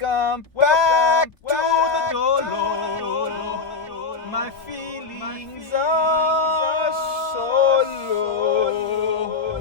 Welcome back to the Dolo. My feelings are so low.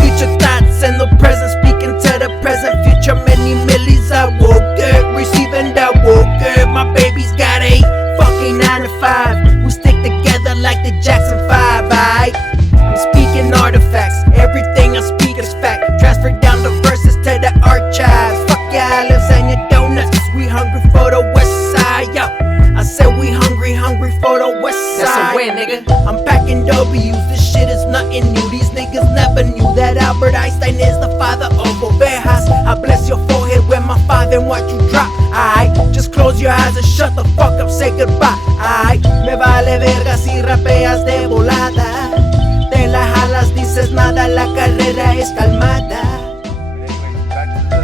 Future thoughts and the present, speaking to the present. Future many millies I woke up, receiving that woke up. My baby's got a fucking 9 to 5. We stick together like the Jackson 5, aight? I'm speaking artifacts, everything I speak is fact. Transfer down the verses to the archives. Fuck your olives and your donuts, 'cause we hungry for the west side, yo. I said we hungry for the west side. That's a win, nigga. I'm packing W's, this shit is nothing new. These niggas never knew that Albert Einstein is the father of ovejas. I bless your forehead with my father and watch you drop, aight? Just close your eyes and shut the fuck up, say goodbye, aight? Me vale verga si rapeas de volada. Te la jalas, dices nada, la carrera es calmada. Anyways, back to the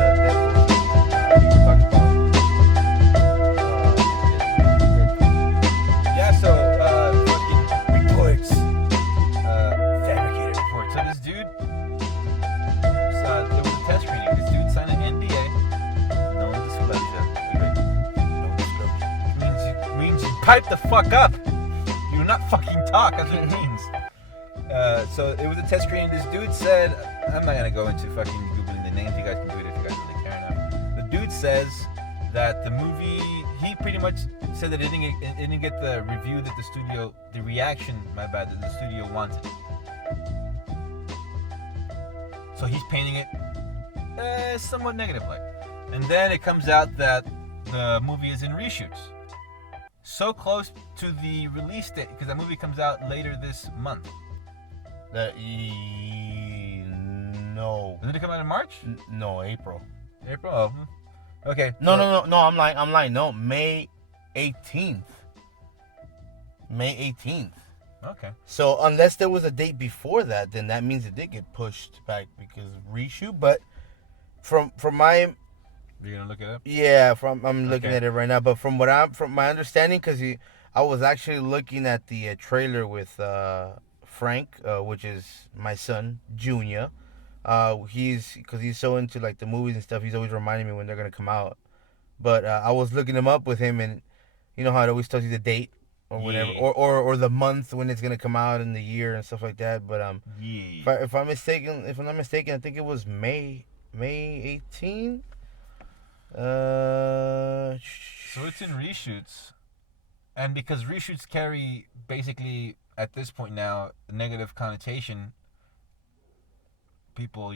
talk about. Yeah, so fucking reports. Fabricated reports. So this dude, there was a test screening. This dude signed an NDA. No disclosure. No disclosure. Means you pipe the fuck up. You do not fucking talk. That's what it means. So it was a test screening. This dude said, I'm not gonna go into fucking googling the names. You guys can do it if you guys really care enough. The dude says that the movie, he pretty much said that it didn't get the review that the reaction, that the studio wanted. So he's painting it somewhat negative like. And then it comes out that the movie is in reshoots. So close to the release date, because that movie comes out later this month. No. Didn't it come out in March? No, April. April? Oh. Okay. No, I'm lying. No, May 18th. May 18th. Okay. So unless there was a date before that, then that means it did get pushed back because of reshoot. But from my You're gonna look it up? yeah, I'm looking Okay. at it right now. But from my understanding, because I was actually looking at the trailer with Frank, which is my son Junior. Because he's so into like the movies and stuff. He's always reminding me when they're gonna come out. But I was looking him up with him, and you know how it always tells you the date or whatever, Yeah. or the month when it's gonna come out and the year and stuff like that. But Yeah. if I'm not mistaken, I think it was May 18. So it's in reshoots, and because reshoots carry basically at this point now a negative connotation, people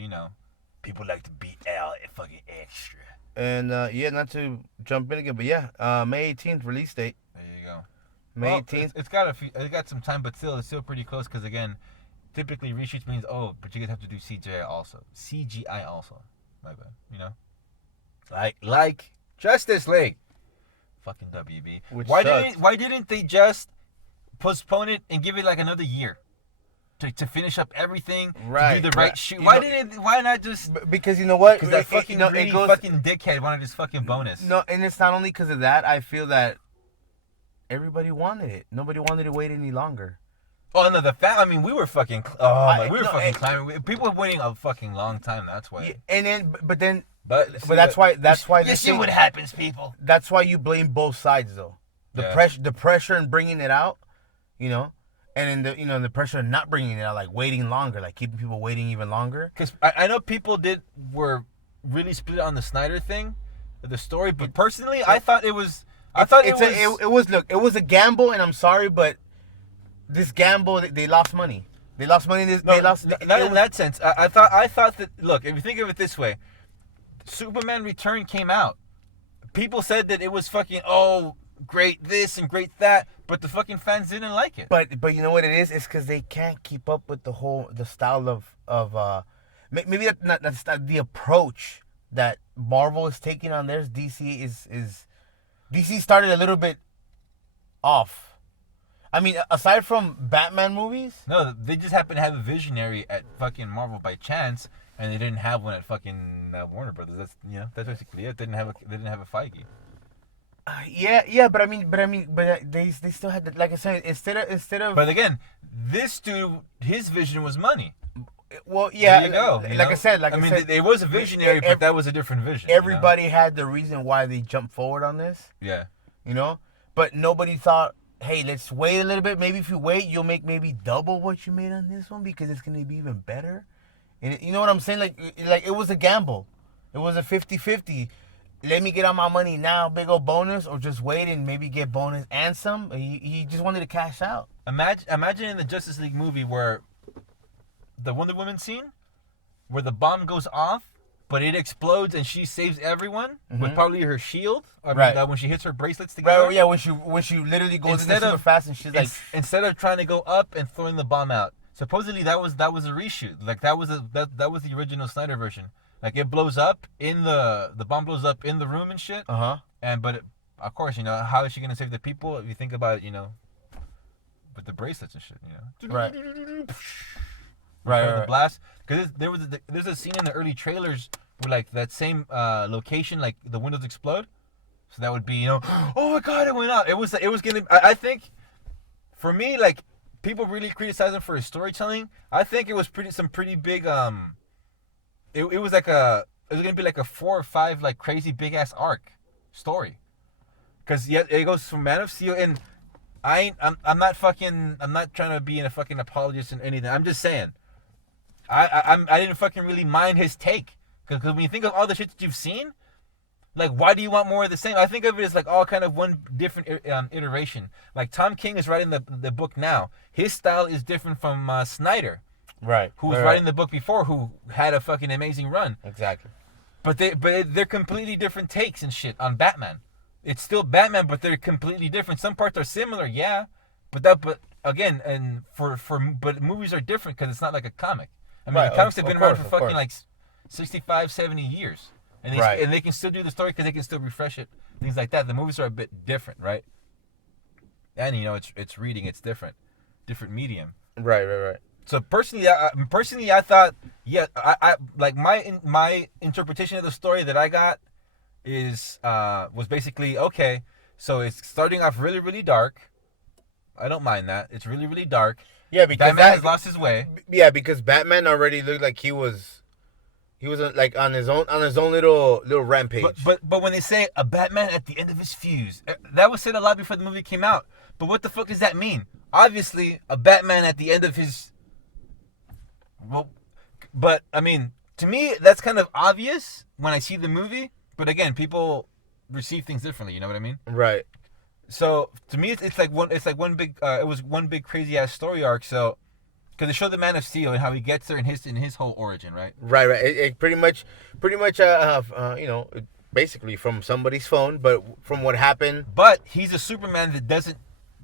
like to beat out fucking extra. And not to jump in again, but yeah, May 18th release date. There you go. May Well, 18th. It got some time, but still, it's still pretty close. Because again, typically reshoots means but you guys have to do CGI also. My bad. You know, like Justice League. Fucking WB. Which Why sucks. didn't they just postpone it and give it like another year to finish up everything, to Right, do the right right. shoot? You Why know- not just? Because you know what? Because that fucking greedy fucking dickhead wanted his fucking bonus. No, and it's not only because of that. I feel that everybody wanted it. Nobody wanted to wait any longer. Oh no, we were fucking. We were fucking climbing. People were waiting a fucking long time. That's why. Yeah, and then, but then, But that's why you see what happens, people. That's why you blame both sides, though. The pressure in bringing it out, you know, and then the pressure of not bringing it out, like waiting longer, like keeping people waiting even longer. Because I know people were really split on the Snyder thing, the story. But personally, I thought it was. It was a gamble, and I'm sorry, but this gamble, they lost money. They lost money. Not in that sense. I thought that. Look, if you think of it this way, Superman Return came out. People said that it was fucking great this and great that, but the fucking fans didn't like it. But you know what it is? It's because they can't keep up with the style of maybe that's not the approach that Marvel is taking on theirs. DC started a little bit off. I mean, aside from Batman movies, no, they just happen to have a visionary at fucking Marvel by chance, and they didn't have one at fucking Warner Brothers. That's basically it. They didn't have a Feige. Yeah, but they still had like I said, instead of. But again, this dude, his vision was money. Well, yeah, There you go. like I said, it was a visionary, but that was a different vision. Everybody had the reason why they jumped forward on this. Yeah. You know, but nobody thought, hey, let's wait a little bit. Maybe if you wait, you'll make maybe double what you made on this one because it's gonna be even better. And you know what I'm saying? Like it was a gamble. It was a 50-50. Let me get all my money now, big old bonus, or just wait and maybe get bonus and some. He just wanted to cash out. Imagine in the Justice League movie where the Wonder Woman scene, where the bomb goes off, but it explodes and she saves everyone with probably her shield. Right. When she hits her bracelets together. Right. Yeah. When she literally goes in there super fast and she's like, instead of trying to go up and throwing the bomb out. Supposedly that was a reshoot. Like that was the original Snyder version. Like it blows up in the bomb blows up in the room and shit. But of course, how is she gonna save the people? If you think about it, with the bracelets and shit, Right. The blast. Because there's a scene in the early trailers where like that same location, like the windows explode. So that would be, oh my god, it went out. It was gonna. I think, for me, like people really criticize him for his storytelling. I think it was some pretty big. It was gonna be like a 4 or 5 like crazy big ass arc story. Because it goes from Man of Steel and I'm not trying to be a fucking apologist and anything. I'm just saying. I didn't fucking really mind his take. Because when you think of all the shit that you've seen, like, why do you want more of the same? I think of it as like all kind of one different iteration. Like Tom King is writing the book now. His style is different from Snyder. Right. Who was writing the book before, who had a fucking amazing run. Exactly. But they're completely different takes and shit on Batman. It's still Batman, but they're completely different. Some parts are similar, yeah. But again, but movies are different because it's not like a comic. I mean, the comics have been around for fucking like 65, 70 years. And they can still do the story because they can still refresh it. Things like that. The movies are a bit different, right? And, it's reading. It's different. Different medium. Right. So personally, I thought, yeah, I like my interpretation of the story that I got was basically, okay, so it's starting off really, really dark. I don't mind that. It's really, really dark. Yeah, because Batman has lost his way. Yeah, because Batman already looked like he was like on his own little rampage. But when they say a Batman at the end of his fuse, that was said a lot before the movie came out. But what the fuck does that mean? Obviously, a Batman at the end of his. Well, but I mean, to me, that's kind of obvious when I see the movie. But again, people receive things differently. You know what I mean? Right. So to me, it's like one big. It was one big crazy ass story arc. So, because they show the Man of Steel and how he gets there in his whole origin, right? Right. It pretty much, basically from somebody's phone, but from what happened. But he's a Superman that doesn't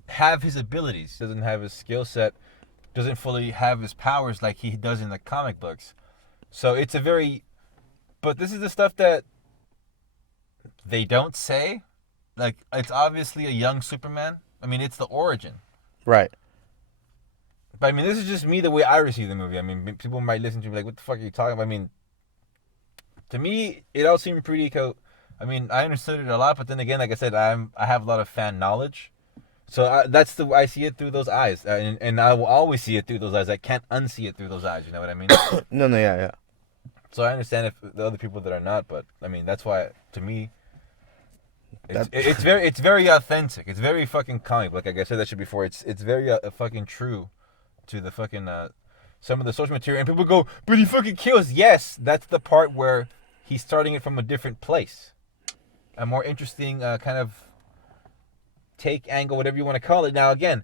have his abilities, doesn't have his skill set, doesn't fully have his powers like he does in the comic books. So it's but this is the stuff that they don't say. Like, it's obviously a young Superman. I mean, it's the origin. Right. But I mean, this is just me, the way I receive the movie. I mean, people might listen to me like, what the fuck are you talking about? I mean, to me, it all seemed pretty cool. I mean, I understood it a lot, but then again, like I said, I have a lot of fan knowledge. So I see it through those eyes. And I will always see it through those eyes. I can't unsee it through those eyes. You know what I mean? No, yeah. So I understand if the other people that are not, but I mean, that's why, to me, it's very authentic. It's very fucking comic book. Like I said that shit before. It's very fucking true to the fucking some of the source material. And people go, but he fucking kills. Yes, that's the part where he's starting it from a different place, a more interesting kind of take, angle, whatever you want to call it. Now again,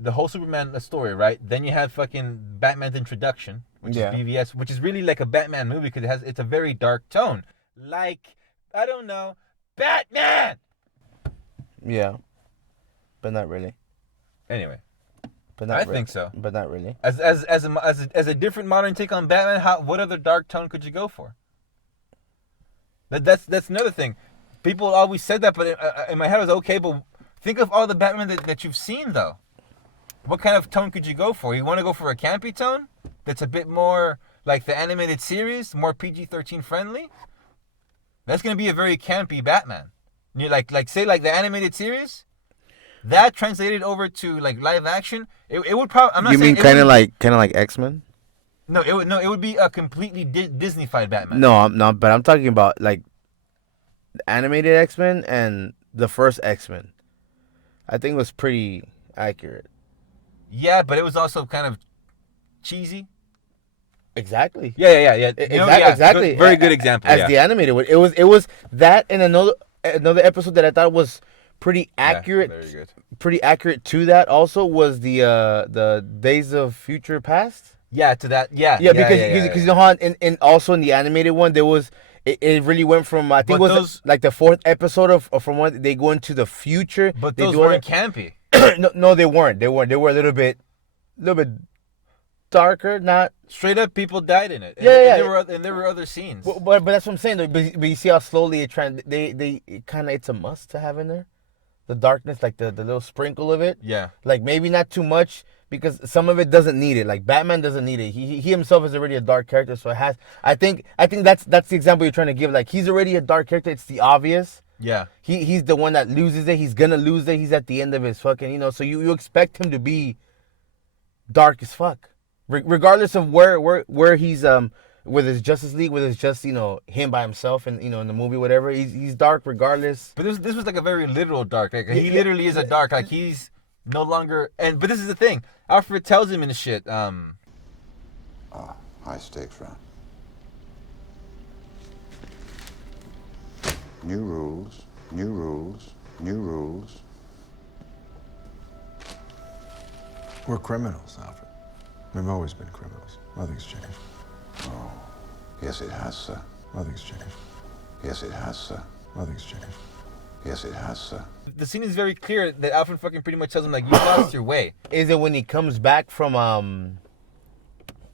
the whole Superman story, right? Then you have fucking Batman's introduction, which is BVS, which is really like a Batman movie because it's a very dark tone. Like, I don't know, Batman. Yeah, but not really. Anyway, but not I think so. But not really. As a different modern take on Batman, what other dark tone could you go for? That's another thing. People always said that, but in my head I was okay. But think of all the Batman that you've seen, though. What kind of tone could you go for? You want to go for a campy tone that's a bit more like the animated series, more PG-13 friendly? That's going to be a very campy Batman. Like say like the animated series, that translated over to like live action, it would probably. I'm not You saying mean kind of like X-Men? No, it would be a completely Disney-fied Batman. No, I'm not. But I'm talking about like the animated X-Men and the first X-Men. I think it was pretty accurate. Yeah, but it was also kind of cheesy. Exactly. Yeah. Exactly. Very good example. As the animated one, it was that and another episode that I thought was pretty accurate. Very good. Pretty accurate to that also was the Days of Future Past. Yeah, to that. Yeah. Because you know how in also in the animated one there was it really went from I think But it was like the fourth episode of from when they go into the future. But they those weren't campy. No, they weren't. They were a little bit darker, not straight up. People died in it. And there were other scenes. But that's what I'm saying. Though. But you see how slowly it it's a must to have in there, the darkness, like the little sprinkle of it. Yeah. Like maybe not too much because some of it doesn't need it. Like Batman doesn't need it. He himself is already a dark character, so it has. I think that's the example you're trying to give. Like he's already a dark character. It's the obvious. Yeah. He's the one that loses it. He's gonna lose it. He's at the end of his fucking. So you expect him to be dark as fuck. Regardless of where he's with his Justice League, with his just him by himself and in the movie whatever, he's dark regardless. But this was like a very literal dark. Like he literally is a dark. Like he's no longer. But this is the thing. Alfred tells him in the shit. High stakes round. New rules. We're criminals, Alfred. We've always been criminals. Nothing's changed. Oh, yes it has, sir. Nothing's changed. Yes it has, sir. Nothing's changed. Yes it has, sir. The scene is very clear that Alfred fucking pretty much tells him like you lost your way. Is it when he comes back from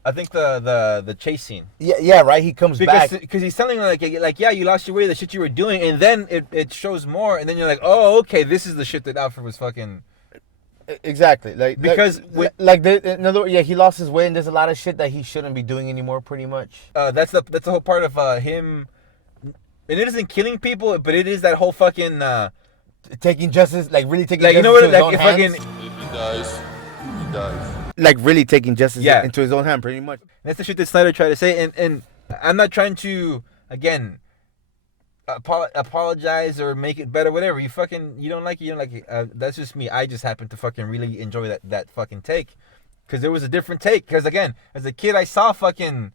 I think the chase scene. Yeah, right. He comes back because he's telling him like yeah, you lost your way, the shit you were doing, and then it shows more, and then you're like, oh, okay, this is the shit that Alfred was fucking. Exactly, like because in other words, he lost his way, and there's a lot of shit that he shouldn't be doing anymore. Pretty much. That's the whole part of him, and it isn't killing people, but it is that whole fucking taking justice, like really taking like justice what, into his own hands. He dies. Like really taking justice into his own hand, pretty much. That's the shit that Snyder tried to say, and I'm not trying to again apologize or make it better, whatever. You don't like it. That's just me. I just happen to fucking really enjoy that fucking take, because there was a different take. Because again, as a kid, I saw fucking,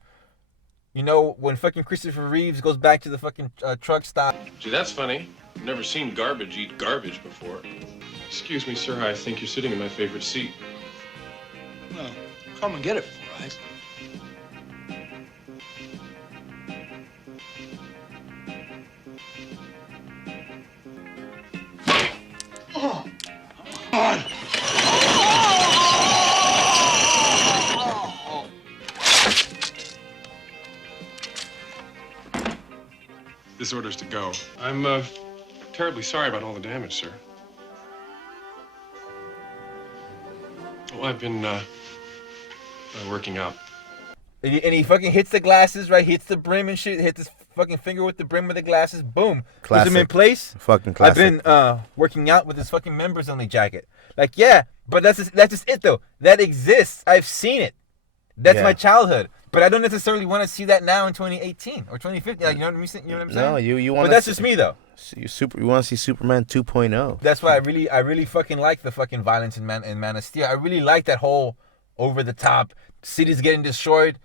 when fucking Christopher Reeves goes back to the fucking truck stop. Gee, that's funny. I've never seen garbage eat garbage before. Excuse me, sir. I think you're sitting in my favorite seat. Well, come and get it for us. Oh, God. This order's to go. I'm terribly sorry about all the damage, sir. Well, I've been working out. And he fucking hits the glasses, right? Hits the brim and shit. Hits his fucking finger with the brim of the glasses. Boom. Classic. Puts him in place. Fucking classic. I've been working out with his fucking members only jacket. Like, yeah, but that's just it though. That exists. I've seen it. That's my childhood. But I don't necessarily want to see that now in 2018 or 2015. Like, you know what I'm saying? No, you want. But that's just me though. You want to see Superman 2.0. That's why I really fucking like the fucking violence in Man of Steel. I really like that whole over the top cities getting destroyed.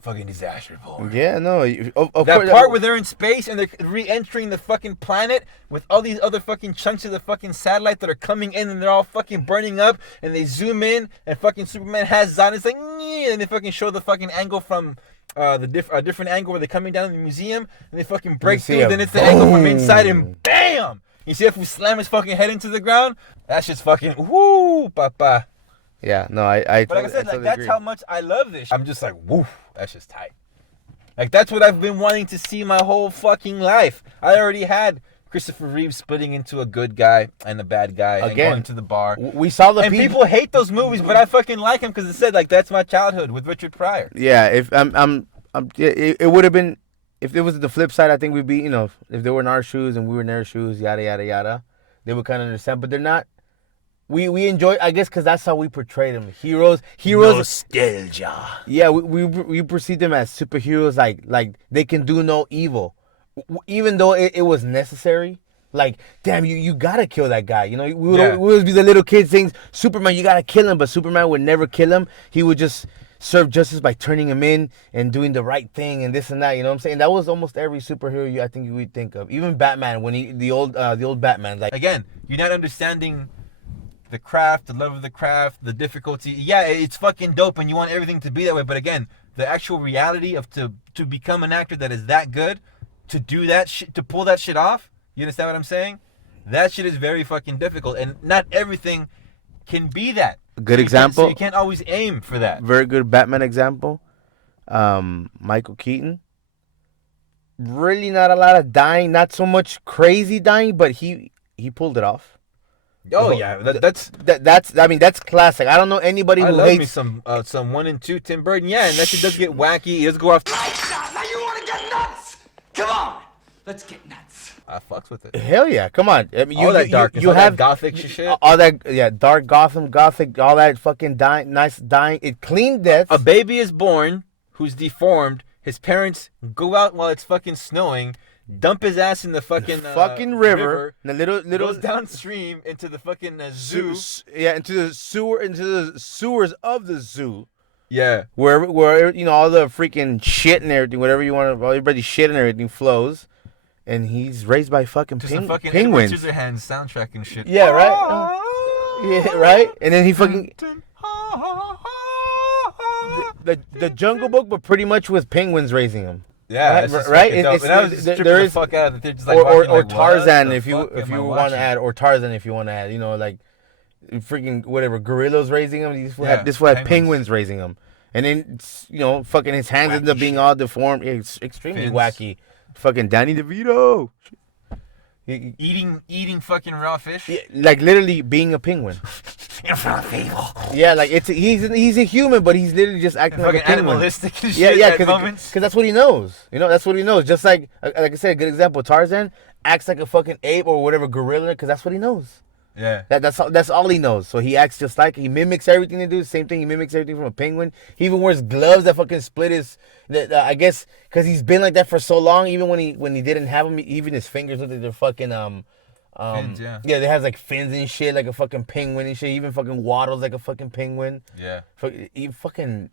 Fucking disaster, boy. Yeah, no. Of that course, part where they're in space and they're re-entering the fucking planet with all these other fucking chunks of the fucking satellite that are coming in and they're all fucking burning up, and they zoom in and fucking Superman has on. It's like, yeah, and they fucking show the fucking angle from a different angle where they're coming down to the museum and they fucking break through. Then it's the angle from inside and bam! You see if we slam his fucking head into the ground? That's just fucking woo, papa. Yeah, no, But like I said, like that's how much I love this. I'm just like, woof, that's just tight. Like that's what I've been wanting to see my whole fucking life. I already had Christopher Reeves splitting into a good guy and a bad guy and going to the bar. We saw the people hate those movies, but I fucking like them because it said like that's my childhood with Richard Pryor. Yeah, if it would have been if it was the flip side, I think we'd be, you know, if they were in our shoes and we were in their shoes, yada yada yada, they would kind of understand. But they're not. We enjoy, I guess, because that's how we portray them. Heroes. Nostalgia. Yeah, we perceive them as superheroes, like they can do no evil, even though it was necessary. Like, damn, you gotta kill that guy. You know, we would always be the little kids saying, Superman, you gotta kill him, but Superman would never kill him. He would just serve justice by turning him in and doing the right thing and this and that. You know what I'm saying? That was almost every superhero I think you would think of. Even Batman, when the old Batman, like, again, you're not understanding the craft, the love of the craft, the difficulty. Yeah, it's fucking dope and you want everything to be that way. But again, the actual reality of to become an actor that is that good, to do that shit, to pull that shit off. You understand what I'm saying? That shit is very fucking difficult. And not everything can be that. Good example. So you can't always aim for that. Very good Batman example. Michael Keaton. Really not a lot of dying. Not so much crazy dying, but he pulled it off. Oh yeah, that's that's classic. I don't know anybody who I love hates me some 1 and 2 Tim Burton. Yeah, and that shit does get wacky. It does go off. Now you want to get nuts? Come on, let's get nuts. I fucks with it. Hell yeah, come on. I mean, All that darkness, you all have that gothic shit. all that dark Gotham, gothic, all that fucking nice dying. It clean deaths. A baby is born who's deformed. His parents go out while it's fucking snowing, dump his ass in the fucking river. The little goes downstream into the fucking zoo. Yeah, into the sewers of the zoo. Yeah, where you know all the freaking shit and everything, whatever you want, everybody's shit and everything flows, and he's raised by fucking penguins. Edward Scissorhands soundtrack and shit. Yeah, right. Yeah, right. And then he fucking the Jungle Book, but pretty much with penguins raising him. Yeah, right. There is fuck out. They're just like or like, Tarzan if you want to add, you know, like freaking whatever gorillas raising him. This will have penguins raising him, and then you know fucking his hands end up being all deformed. It's extremely wacky. Fucking Danny DeVito. Eating fucking raw fish. Yeah, like literally being a penguin. In front of people. Yeah, like he's a human, but he's literally just acting like a penguin. Animalistic and shit. Yeah, because that's what he knows. You know, that's what he knows. Just like I said, a good example, Tarzan acts like a fucking ape or whatever gorilla because that's what he knows. Yeah. That's all he knows. So he acts just like he mimics everything they do. Same thing. He mimics everything from a penguin. He even wears gloves that fucking split his. I guess because he's been like that for so long. Even when he didn't have them, even his fingers look like they're fucking fins, yeah. Yeah, they have like fins and shit, like a fucking penguin and shit. Even fucking waddles like a fucking penguin. Yeah. He fucking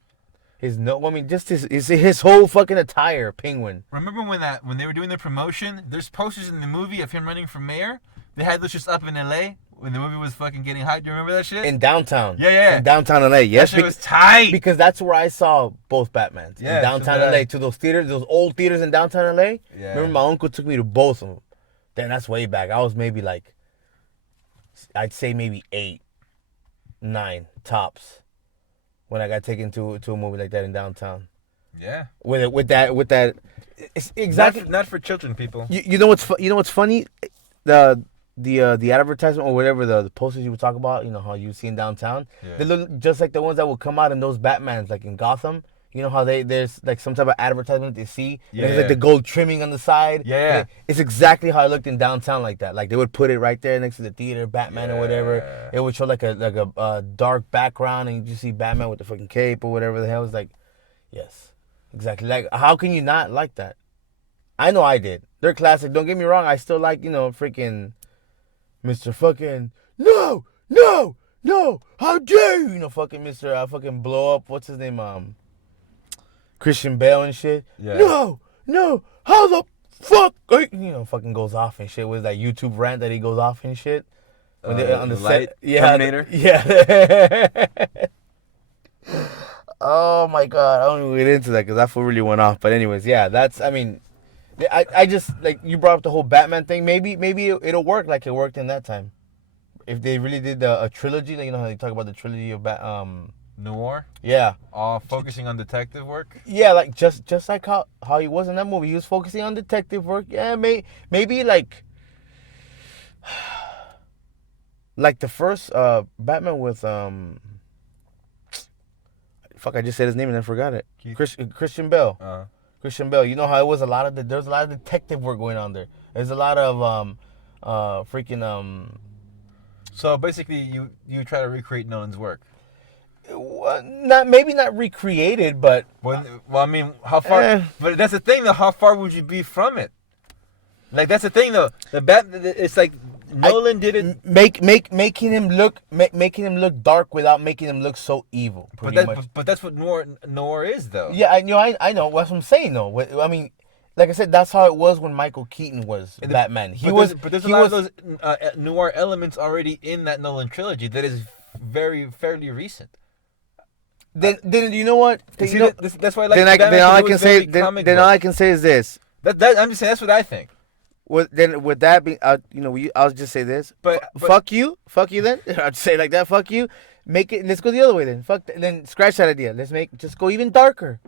his no. I mean, just his whole fucking attire, penguin. Remember when they were doing the promotion? There's posters in the movie of him running for mayor. They had those just up in L.A. when the movie was fucking getting hyped. Do you remember that shit? In downtown. Yeah. In downtown LA. Yes. That shit was tight. Because that's where I saw both Batmans. Yeah, in downtown LA. To those theaters, those old theaters in downtown LA. Yeah. Remember my uncle took me to both of them. Then that's way back. I was maybe like, I'd say maybe 8, 9 tops when I got taken to a movie like that in downtown. Yeah. With that. It's exactly not for children, people. You know what's funny? The advertisement or whatever the posters you would talk about, you know how you see in downtown, they look just like the ones that would come out in those Batmans, like in Gotham. You know how there's like some type of advertisement they see. Yeah. There's like the gold trimming on the side. Yeah. It's exactly how it looked in downtown like that. Like they would put it right there next to the theater, Batman or whatever. It would show like a dark background and you just see Batman with the fucking cape or whatever the hell. It's like, yes, exactly. Like how can you not like that? I know I did. They're classic. Don't get me wrong. I still like, you know, freaking Mr. fucking no, how dare you? You know, fucking Mr. Fucking blow up. What's his name? Christian Bale and shit. Yeah. No, how the fuck? You know, fucking goes off and shit. With that YouTube rant that he goes off and shit. When they on the light set. Yeah. Terminator. Yeah. Oh my god, I don't even get into that because that fool really went off. But anyways, yeah, I mean. I just, like, you brought up the whole Batman thing. Maybe it'll work like it worked in that time. If they really did a trilogy, like, you know how they talk about the trilogy of Noir? Yeah. Focusing on detective work? Yeah, like, just like how he was in that movie. He was focusing on detective work. Yeah, maybe like the first Batman with, fuck, I just said his name and I forgot it. Christian Bale. Christian Bale. You know how it was there's a lot of detective work going on there. There's a lot of So basically, you try to recreate Nolan's work. not recreated, but Well, I mean, how far? But that's the thing, though. How far would you be from it? Like that's the thing, though. It's like Nolan did it. making him look dark without making him look so evil. But that's what noir is, though. Yeah, I know. That's what I'm saying, though. I mean, like I said, that's how it was when Michael Keaton was Batman. But there's a lot of those noir elements already in that Nolan trilogy that is fairly recent. Then you know what? That's why I like. Then all I can say is this. I'm just saying that's what I think. With that being, I'll just say this. But fuck you then. I'll just say it like that. Fuck you. Make it. Let's go the other way then. Then scratch that idea. Just go even darker.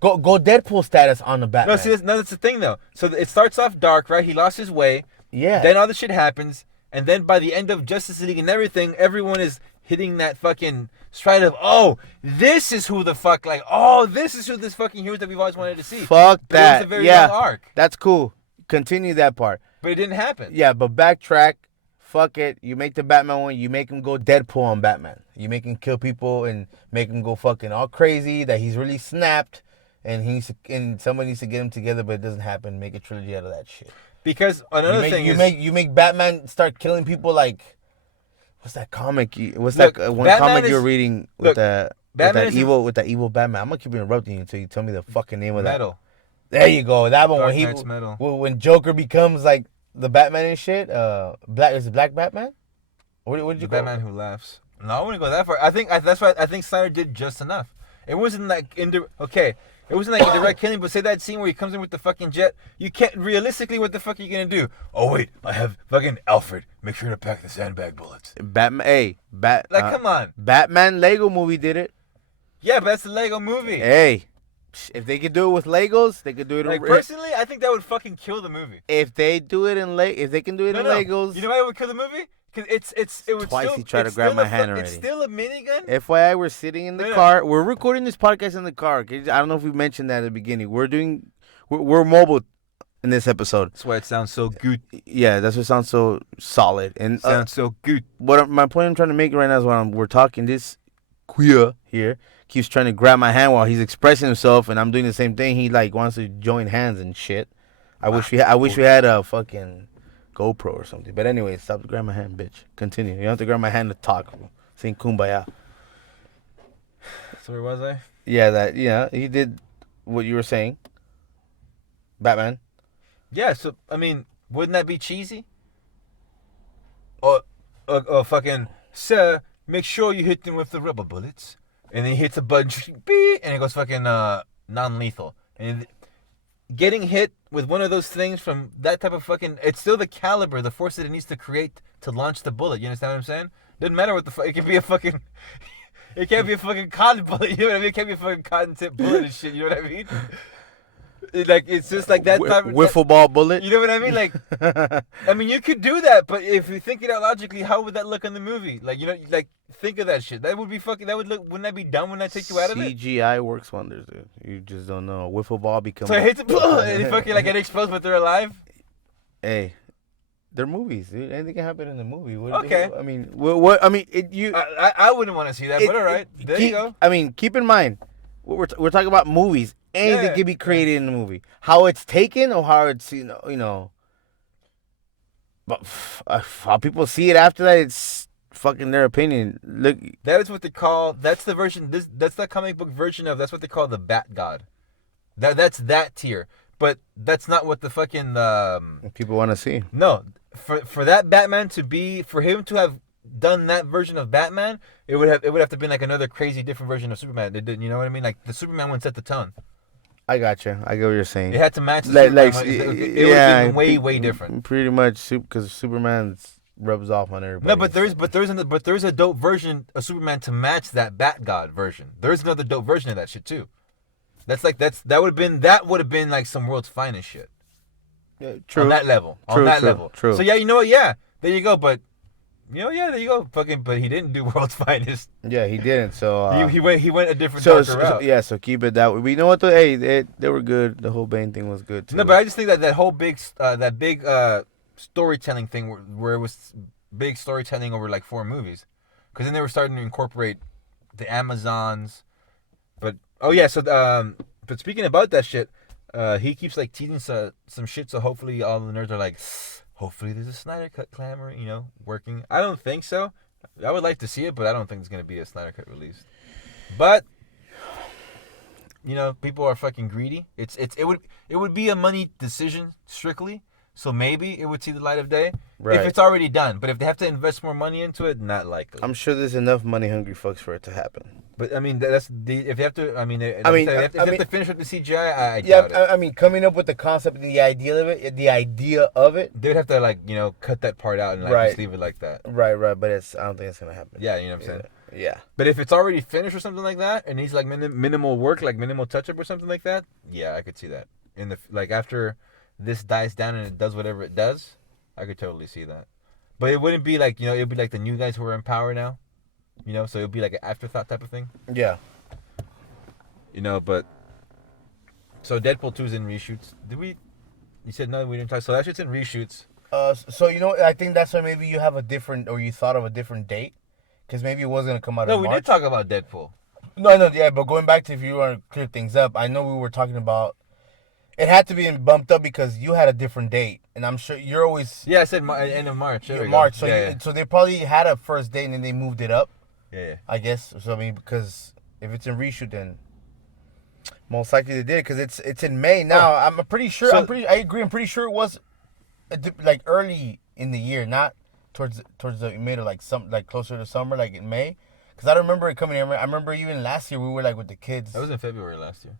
Go Deadpool status on the Batman. No, that's the thing though. So it starts off dark, right? He lost his way. Yeah. Then all this shit happens, and then by the end of Justice League and everything, everyone is hitting that fucking stride of, oh, this is who this is this fucking hero that we've always wanted to see. Fuck but that. It was a very long arc. That's cool. Continue that part. But it didn't happen. Yeah, but backtrack. Fuck it. You make the Batman one. You make him go Deadpool on Batman. You make him kill people and make him go fucking all crazy that he's really snapped, and somebody needs to get him together, but it doesn't happen. Make a trilogy out of that shit. Because another thing is you make Batman start killing people like, what's that comic? What's that one Batman comic you're reading with that evil Batman? I'm gonna keep interrupting you until you tell me the fucking name of that. Metal. There you go. That one Dark Knight's Metal. when Joker becomes like the Batman and shit. Is it Black Batman? What did you call Batman Who Laughs? No, I wouldn't go that far. That's why I think Snyder did just enough. It wasn't like it wasn't like a direct killing, but say that scene where he comes in with the fucking jet. You can't realistically. What the fuck are you gonna do? Oh wait, I have fucking Alfred. Make sure to pack the sandbag bullets. Batman? Come on. Batman Lego movie did it. Yeah, but that's the Lego movie. Hey, if they could do it with Legos, they could do it. Personally, I think that would fucking kill the movie. If they do it if they can do it in Legos, you know why it would kill the movie? Because it would twice still, he tried to grab my hand already. It's still a minigun. FYI, we're sitting in the car. We're recording this podcast in the car. Okay? I don't know if we mentioned that at the beginning. We're mobile in this episode. That's why it sounds so good. Yeah, that's what sounds so solid and sounds so good. My point I'm trying to make right now is when we're talking, this queer here keeps trying to grab my hand while he's expressing himself, and I'm doing the same thing. He like wants to join hands and shit. I wish we had a fucking GoPro or something. But anyway, stop to grab my hand, bitch. Continue. You don't have to grab my hand to talk. Sing Kumbaya. So where was I? Yeah, he did what you were saying. Batman. Yeah, so I mean, wouldn't that be cheesy? Or fucking, sir, make sure you hit them with the rubber bullets. And then he hits a button, and it goes fucking non-lethal. And getting hit with one of those things from that type of fucking, it's still the caliber, the force that it needs to create to launch the bullet. You understand what I'm saying? Doesn't matter what the fuck. It can be a fucking, it can't be a fucking cotton bullet. You know what I mean? It can't be a fucking cotton tip bullet and shit. You know what I mean? It's just like that type of wiffle ball bullet. You know what I mean? Like, I mean, you could do that, but if you think it out logically, how would that look in the movie? Like, you know, like think of that shit. That would be fucking. That would look. Wouldn't that be dumb when I take you out of it? CGI works wonders, dude. You just don't know. Wiffle ball becomes. So it hits and it fucking like it explodes, but they're alive. Hey, they're movies, dude. Anything can happen in the movie. Okay. I mean, what? I mean, I wouldn't want to see that, but all right. There you go. I mean, keep in mind, we're talking about movies. Anything can be created in the movie. How it's taken or how it's you know. But how people see it after that, it's fucking their opinion. Look, that is what they call. That's the version. That's the comic book version of. That's what they call the Bat God. That's that tier. But that's not what the fucking people want to see. No, for that Batman for him to have done that version of Batman, it would have to been like another crazy different version of Superman. They didn't, you know what I mean? Like the Superman one set the tone. I got you. I get what you're saying. It had to match the Superman. It would have been way different. Pretty much, because Superman rubs off on everybody. No, but there's a dope version of Superman to match that Bat God version. There's another dope version of that shit too. That would have been like some world's finest shit. Yeah, true. On that level. True. So yeah, you know what? Yeah, there you go. But Yeah, there you go. Fucking, but he didn't do World's Finest. Yeah, he didn't. So He went a different darker route. yeah, so keep it that way. We know what the they were good. The whole Bane thing was good too. No, but I just think that whole big storytelling thing where it was big storytelling over like 4 movies, because then they were starting to incorporate the Amazons. But but speaking about that shit, he keeps like teasing some shit. So hopefully all the nerds are like, hopefully there's a Snyder Cut clamor, working. I don't think so. I would like to see it, but I don't think it's gonna be a Snyder Cut release. But people are fucking greedy. It would be a money decision strictly. So maybe it would see the light of day if it's already done. But if they have to invest more money into it, not likely. I'm sure there's enough money hungry fucks for it to happen. But I mean, if you have to, if you have to finish with the CGI, I yeah, doubt it. I mean, coming up with the concept and the idea of it, they'd have to cut that part out and just leave it like that. Right. But I don't think it's gonna happen. Yeah, you know what I'm saying. Yeah. But if it's already finished or something like that, and needs like minimal work, like minimal touch up or something like that, yeah, I could see that. After this dies down and it does whatever it does, I could totally see that. But it wouldn't be like, it'd be like the new guys who are in power now. So it'd be like an afterthought type of thing. Yeah. But so Deadpool 2's in reshoots. You said no, we didn't talk. So that shit's in reshoots. So I think that's why maybe you have you thought of a different date, because maybe it was gonna come out. No, in we March. did talk about Deadpool. No, I know, yeah, but going back to if you want to clear things up, I know we were talking about it had to be bumped up because you had a different date, and I'm sure you're always. Yeah, I said end of March. March. So yeah. So they probably had a first date and then they moved it up. Yeah. I guess. So I mean, because if it's in reshoot, then most likely they did, because it's in May now. I'm pretty sure. I agree. I'm pretty sure it was like early in the year, not towards the mid or like closer to summer, like in May. Because I don't remember it coming in. I remember even last year we were like with the kids. That was in February last year.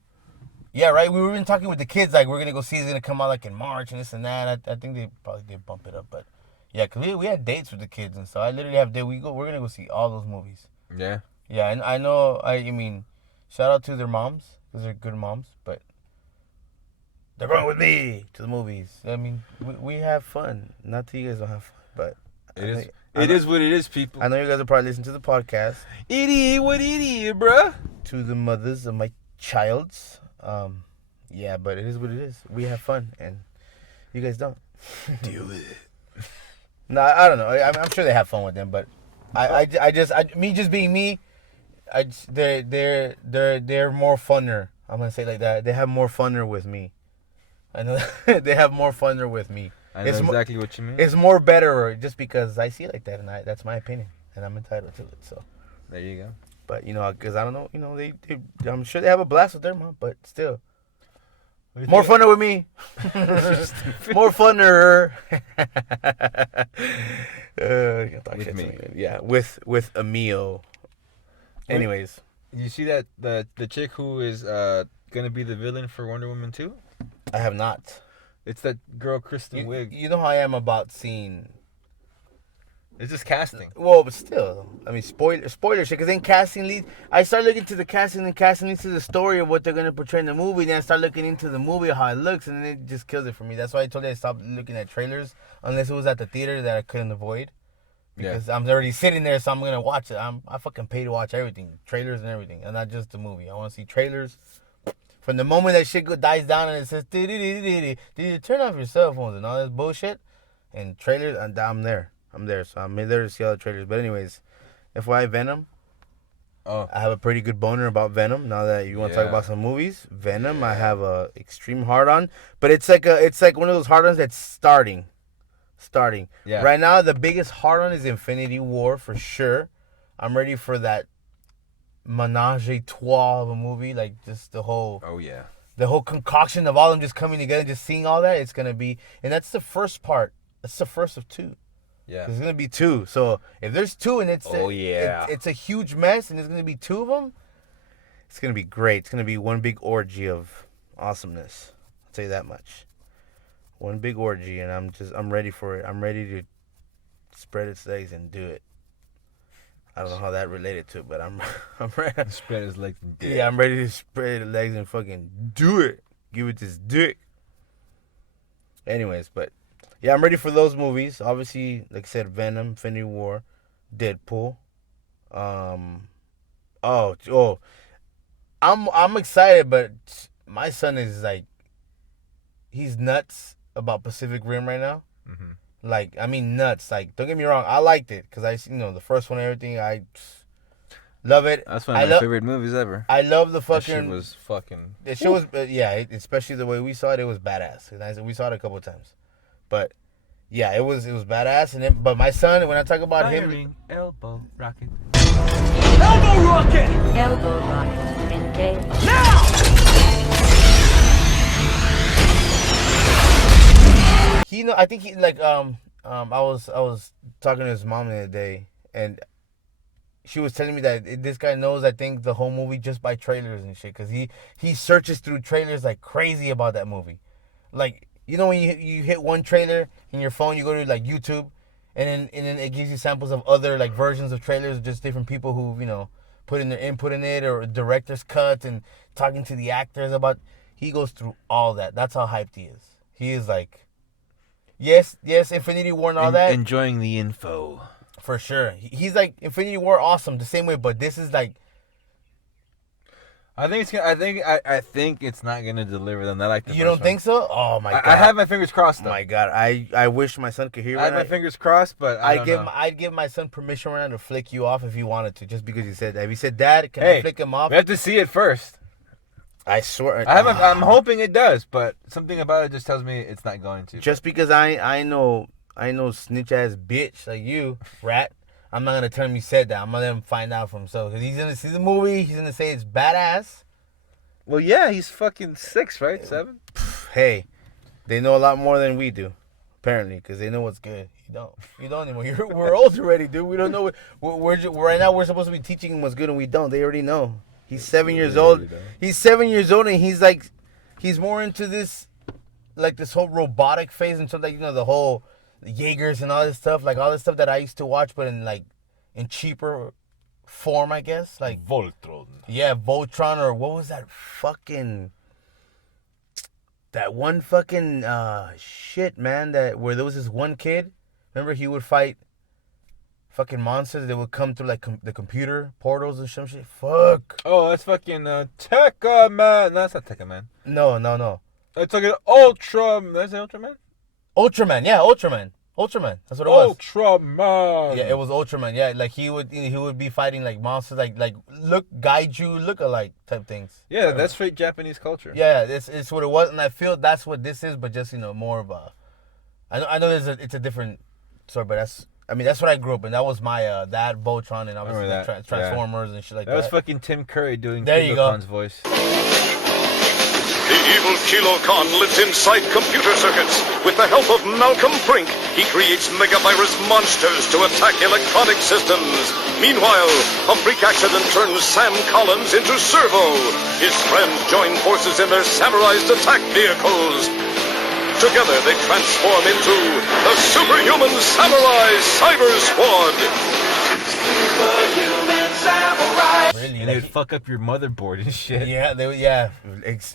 Yeah, right. We were even talking with the kids like we're gonna go see it's gonna come out like in March and this and that. I think they probably did bump it up, but yeah, cause we had dates with the kids and stuff. I literally have We're gonna go see all those movies. Yeah. Yeah, and I know. I mean, shout out to their moms, because they're good moms. But they're going with me to the movies. I mean, we have fun. Not that you guys don't have fun, but it is what it is, people. I know you guys will probably listen to the podcast. Idiot, what idiot, bruh? To the mothers of my childs. Yeah, but it is what it is. We have fun, and you guys don't. Deal with it. No, I don't know. I'm sure they have fun with them, but me just being me, they're more funner. I'm gonna say it like that. They have more funner with me. I know they have more funner with me. I know exactly what you mean. It's more better just because I see it like that, and that's my opinion, and I'm entitled to it. So there you go. But because I don't know, they I'm sure they have a blast with their mom, but still. More funner with me. More funner. With me. Yeah, with Emil. Anyways. You see that the chick who is gonna be the villain for Wonder Woman 2? I have not. It's that girl Kristen Wiig. You know how I am about seeing. It's just casting. Well, but still, I mean, spoiler shit. Because then casting leads. I start looking to the casting, and casting leads to the story of what they're gonna portray in the movie. Then I start looking into the movie, how it looks, and then it just kills it for me. That's why I told you I stopped looking at trailers unless it was at the theater that I couldn't avoid. Because I'm already sitting there, so I'm gonna watch it. I fucking pay to watch everything, trailers and everything, and not just the movie. I want to see trailers. From the moment that shit dies down and it says, turn off your cell phones and all this bullshit, and trailers, and I'm there. So I'm there to see all the trailers. But anyways, FYI, Venom. Oh. I have a pretty good boner about Venom. Now that you want to talk about some movies, Venom, I have a extreme hard on. But it's like one of those hard ons that's starting. Yeah. Right now, the biggest hard on is Infinity War for sure. I'm ready for that menage a trois of a movie, like just the whole. Oh yeah. The whole concoction of all of them just coming together, just seeing all that. It's gonna be, and that's the first part. That's the first of two. Yeah. There's gonna be two. So if there's two and it's it's a huge mess and there's gonna be two of them, it's gonna be great. It's gonna be one big orgy of awesomeness. I'll tell you that much. One big orgy, and I'm ready for it. I'm ready to spread its legs and do it. I don't know how that related to it, but I'm ready. Spread his legs and do it. Yeah, I'm ready to spread the legs and fucking do it. Give it this dick. Anyways, but Yeah, I'm ready for those movies. Obviously, like I said, Venom, Infinity War, Deadpool. Oh, I'm excited, but my son is like, he's nuts about Pacific Rim right now. Mm-hmm. Like, I mean, nuts. Like, don't get me wrong, I liked it because the first one and everything. I love it. That's one of my favorite movies ever. I love the That fucking. shit was fucking. The shit was, especially the way we saw it. It was badass. And we saw it a couple of times, but yeah, it was badass. But my son, when I talk about him, elbow rocket. Elbow rocket! Elbow rocket. Engage. Now! I think he like I was talking to his mom the other day, and she was telling me that this guy knows, I think, the whole movie just by trailers and shit, because he searches through trailers like crazy about that movie. Like, when you hit one trailer in your phone, you go to like YouTube, and then it gives you samples of other like versions of trailers, just different people who put in their input in it, or director's cuts, and talking to the actors about. He goes through all that. That's how hyped he is. He is like, yes, Infinity War and all that. Enjoying the info. For sure. He's like, Infinity War, awesome, the same way, but this is like, I think it's gonna. I think it's not gonna deliver them. I like the you don't think so? Oh my god! I have my fingers crossed. Though. Oh my god! I wish my son could hear. I have my fingers crossed, but I'd give my son permission right now to flick you off if he wanted to, just because he said that. If he said, "Dad, can I flick him off?" We have to see it first. I swear. I'm hoping it does, but something about it just tells me it's not going to. Just because I know snitch ass bitch like you, rat. I'm not gonna tell him he said that. I'm gonna let him find out for himself. Because he's gonna see the movie. He's gonna say it's badass. Well, yeah, he's fucking 6, right? 7. Hey, they know a lot more than we do, apparently, because they know what's good. You don't anymore. We're old already, dude. We don't know. Right now we're supposed to be teaching him what's good, and we don't. They already know. He's 7 years old. He's 7 years old, and he's more into this, like this whole robotic phase, and so like the whole Jaegers and all this stuff, like all this stuff that I used to watch, but in cheaper form, I guess, like Voltron. Yeah, Voltron, or what was that one fucking shit, man, where there was this one kid, remember, he would fight fucking monsters that would come through like the computer portals and some shit. Fuck. Oh, that's fucking Tekka Man. No, that's not Tekka Man. No. It's like an Ultraman. Is it Ultraman? Ultraman, yeah, Ultraman. That's what it was. Ultraman. Yeah, it was Ultraman. Yeah, like he would be fighting like monsters, like Gaiju look-alike type things. Yeah, that's straight Japanese culture. Yeah, it's what it was, and I feel that's what this is, but just more of a. I know it's a different story, but that's what I grew up in. That was my that Voltron, and obviously Transformers and shit like that. That was fucking Tim Curry doing Kilocon's voice. The evil Kilocon lives inside computer circuits. With the help of Malcolm Brink, he creates megavirus monsters to attack electronic systems. Meanwhile, a freak accident turns Sam Collins into Servo. His friends join forces in their samurais attack vehicles. Together, they transform into the Superhuman Samurai Cyber Squad. Superhuman Samurai. Really? And they would fuck up your motherboard and shit. Yeah,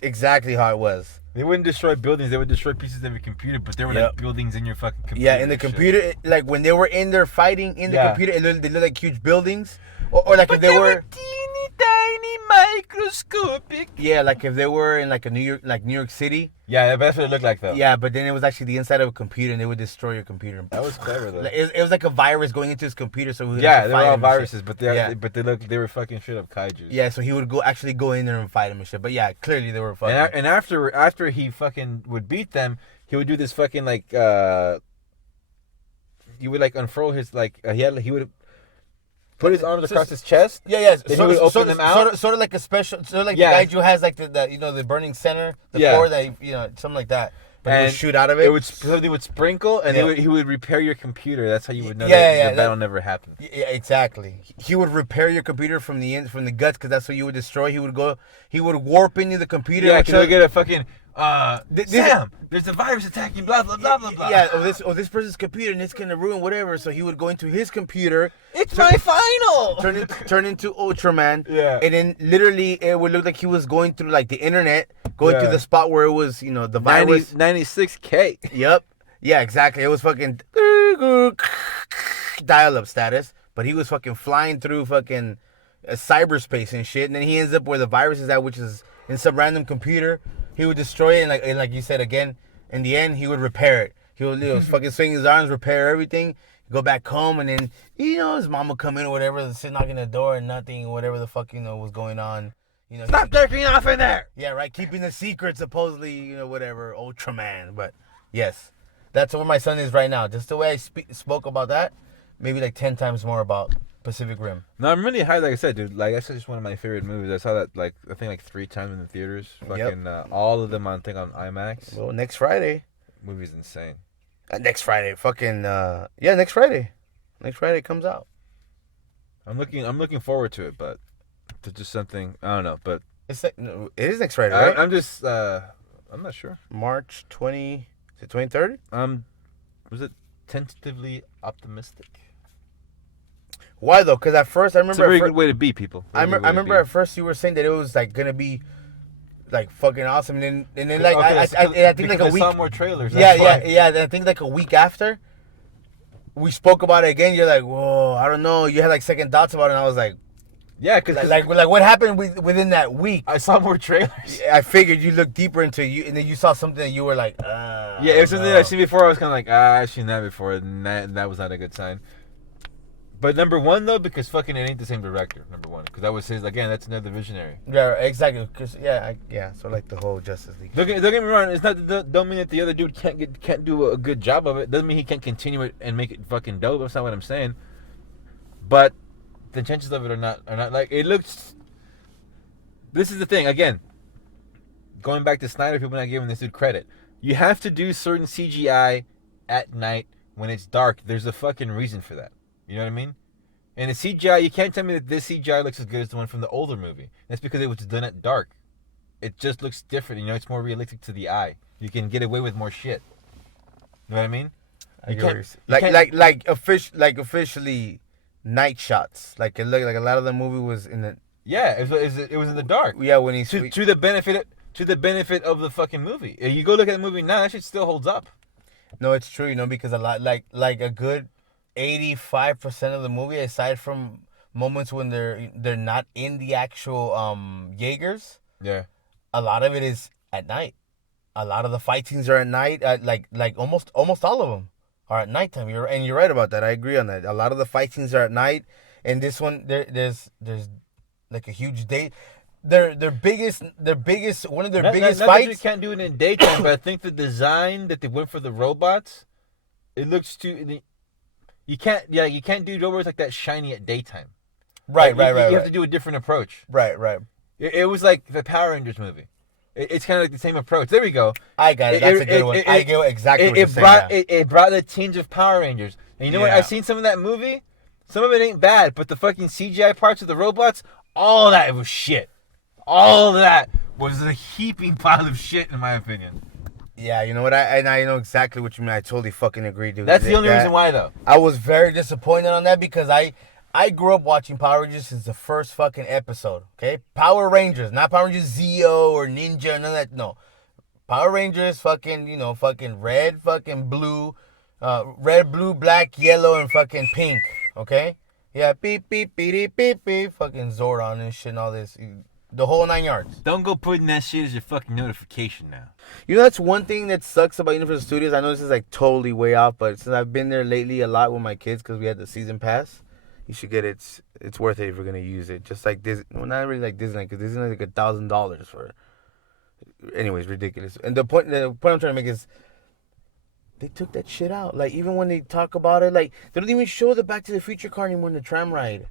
exactly how it was. They wouldn't destroy buildings, they would destroy pieces of your computer, but there were like buildings in your fucking computer. Yeah, in the computer, like when they were in there fighting in the computer, they looked like huge buildings. Or like if they were teeny tiny microscopic. Yeah, like if they were in like New York City. Yeah, that's what it looked like though. Yeah, but then it was actually the inside of a computer, and they would destroy your computer. That was clever though. It was like a virus going into his computer, so they were all viruses, but they were fucking shit up kaijus. Yeah, so he would actually go in there and fight him and shit. But yeah, clearly they were fucking. And after he fucking would beat them, he would do this fucking like he would like unfurl his he would put his arms across his chest. Yeah. Then he would open them out. Sort of like a special. Sort of like the kaiju has like the burning center, core that something like that. But he would shoot out of it. Something would sprinkle, and he would repair your computer. That's how you would know the battle never happened. Yeah, exactly. He would repair your computer from the guts, because that's what you would destroy. He would warp into the computer. Yeah, because he'll get a fucking Sam, there's a virus attacking blah blah blah blah blah. Yeah, this person's computer, and it's gonna ruin whatever. So he would go into his computer. It's my final. Turn into Ultraman. Yeah. And then literally it would look like he was going through like the internet, going to the spot where it was the virus. 96K. Yep. Yeah, exactly. It was fucking dial-up status, but he was fucking flying through fucking cyberspace and shit, and then he ends up where the virus is at, which is in some random computer. He would destroy it, and like you said again, in the end, he would repair it. He would fucking swing his arms, repair everything, go back home, and then his mom would come in or whatever, sit knocking the door and nothing, whatever the fuck was going on. Stop jerking off in there. Yeah, right. Keeping the secret, supposedly, whatever, Ultraman. But yes, that's where my son is right now. Just the way I spoke about that, maybe like 10 times more about Pacific Rim. No, I'm really high, like I said, dude. Like, that's just one of my favorite movies. I saw that, I think 3 times in the theaters. Fucking, all of them, I think, on IMAX. Well, next Friday. Movie's insane. Next Friday. Fucking, next Friday. Next Friday it comes out. I'm looking forward to it, but to just something, I don't know, but... It is next Friday, right? I'm just, I'm not sure. March 20, is it 2030? Was it tentatively optimistic? Why though? Because at first I remember it's a very good way to be, people. I remember at first you were saying that it was like gonna be like fucking awesome, and then like I think like a week. I saw more trailers. Yeah. I think like a week after we spoke about it again. You're like, whoa, I don't know. You had like second thoughts about it, and I was like, yeah, because like what happened within that week? I saw more trailers. I figured you looked deeper into you, and then you saw something that you were like, yeah, it was something I've seen before. I was kind of like, I've seen that before, and that was not a good sign. But number one though, because fucking it ain't the same director. Number one, because that was his. Again, that's another visionary. Yeah, exactly. Because so like the whole Justice League. Don't get me wrong. It's not don't mean that the other dude can't do a good job of it. Doesn't mean he can't continue it and make it fucking dope. That's not what I'm saying. But the intentions of it are not like it looks. This is the thing. Again, going back to Snyder, people not giving this dude credit. You have to do certain CGI at night when it's dark. There's a fucking reason for that. You know what I mean? And the CGI, you can't tell me that this CGI looks as good as the one from the older movie. That's because it was done at dark. It just looks different. It's more realistic to the eye. You can get away with more shit. You know what I mean? Officially night shots. Like it looked like a lot of the movie was in the. Yeah, it was in the dark. Yeah, when he's to the benefit of the fucking movie. You go look at the movie now, that shit still holds up. No, it's true. Because a lot like a good 85% of the movie, aside from moments when they're not in the actual Jaegers. Yeah. A lot of it is at night. A lot of the fight scenes are at night. Like almost all of them are at nighttime. You're right about that. I agree on that. A lot of the fight scenes are at night, and this one there's like a huge day. Their biggest one of their biggest fights. That you can't do it in daytime, but I think the design that they went for the robots, it looks too. You can't do robots like that shiny at daytime. Right. You have to do a different approach. Right. It was like the Power Rangers movie. It's kind of like the same approach. There we go. I got it. That's a good one. I get exactly what you're saying. It brought the tinge of Power Rangers. And you know what? I've seen some of that movie. Some of it ain't bad, but the fucking CGI parts of the robots, all of that was shit. All of that was a heaping pile of shit, in my opinion. Yeah, you know what? I know exactly what you mean. I totally fucking agree, dude. That's the only reason why, though. I was very disappointed on that because I grew up watching Power Rangers since the first fucking episode. Okay, Power Rangers, not Power Rangers Zeo or Ninja, none of that. No, Power Rangers, fucking fucking red, fucking blue, red, blue, black, yellow, and fucking pink. Okay, yeah, beep beep beep beep beep, fucking Zordon and shit and all this. The whole 9 yards. Don't go putting that shit as your fucking notification now. That's one thing that sucks about Universal Studios. I know this is like totally way off, but since I've been there lately a lot with my kids because we had the season pass, you should get it. It's worth it if you're gonna use it. Just like Disney, well, not really like Disney, because Disney is like $1,000 for. Anyways, ridiculous. And the point I'm trying to make is, they took that shit out. Like even when they talk about it, like they don't even show the Back to the Future car anymore in the tram ride.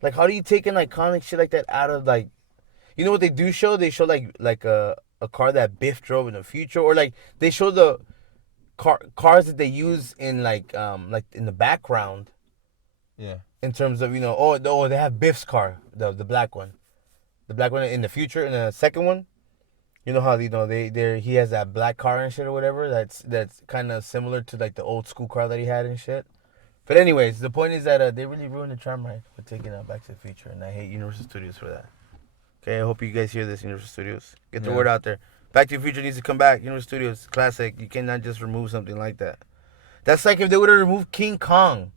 Like how do you take an iconic shit like that out of like. You know what they do show? They show like a car that Biff drove in the future, or like they show the cars that they use in like in the background. Yeah. In terms of they have Biff's car, the black one in the future. In the second one, you know how he has that black car and shit or whatever. That's kind of similar to like the old school car that he had and shit. But anyways, the point is that they really ruined the tram ride for taking out Back to the Future, and I hate Universal Studios for that. Okay, I hope you guys hear this, Universal Studios. Get the word out there. Back to the Future needs to come back. Universal Studios, classic. You cannot just remove something like that. That's like if they would have removed King Kong.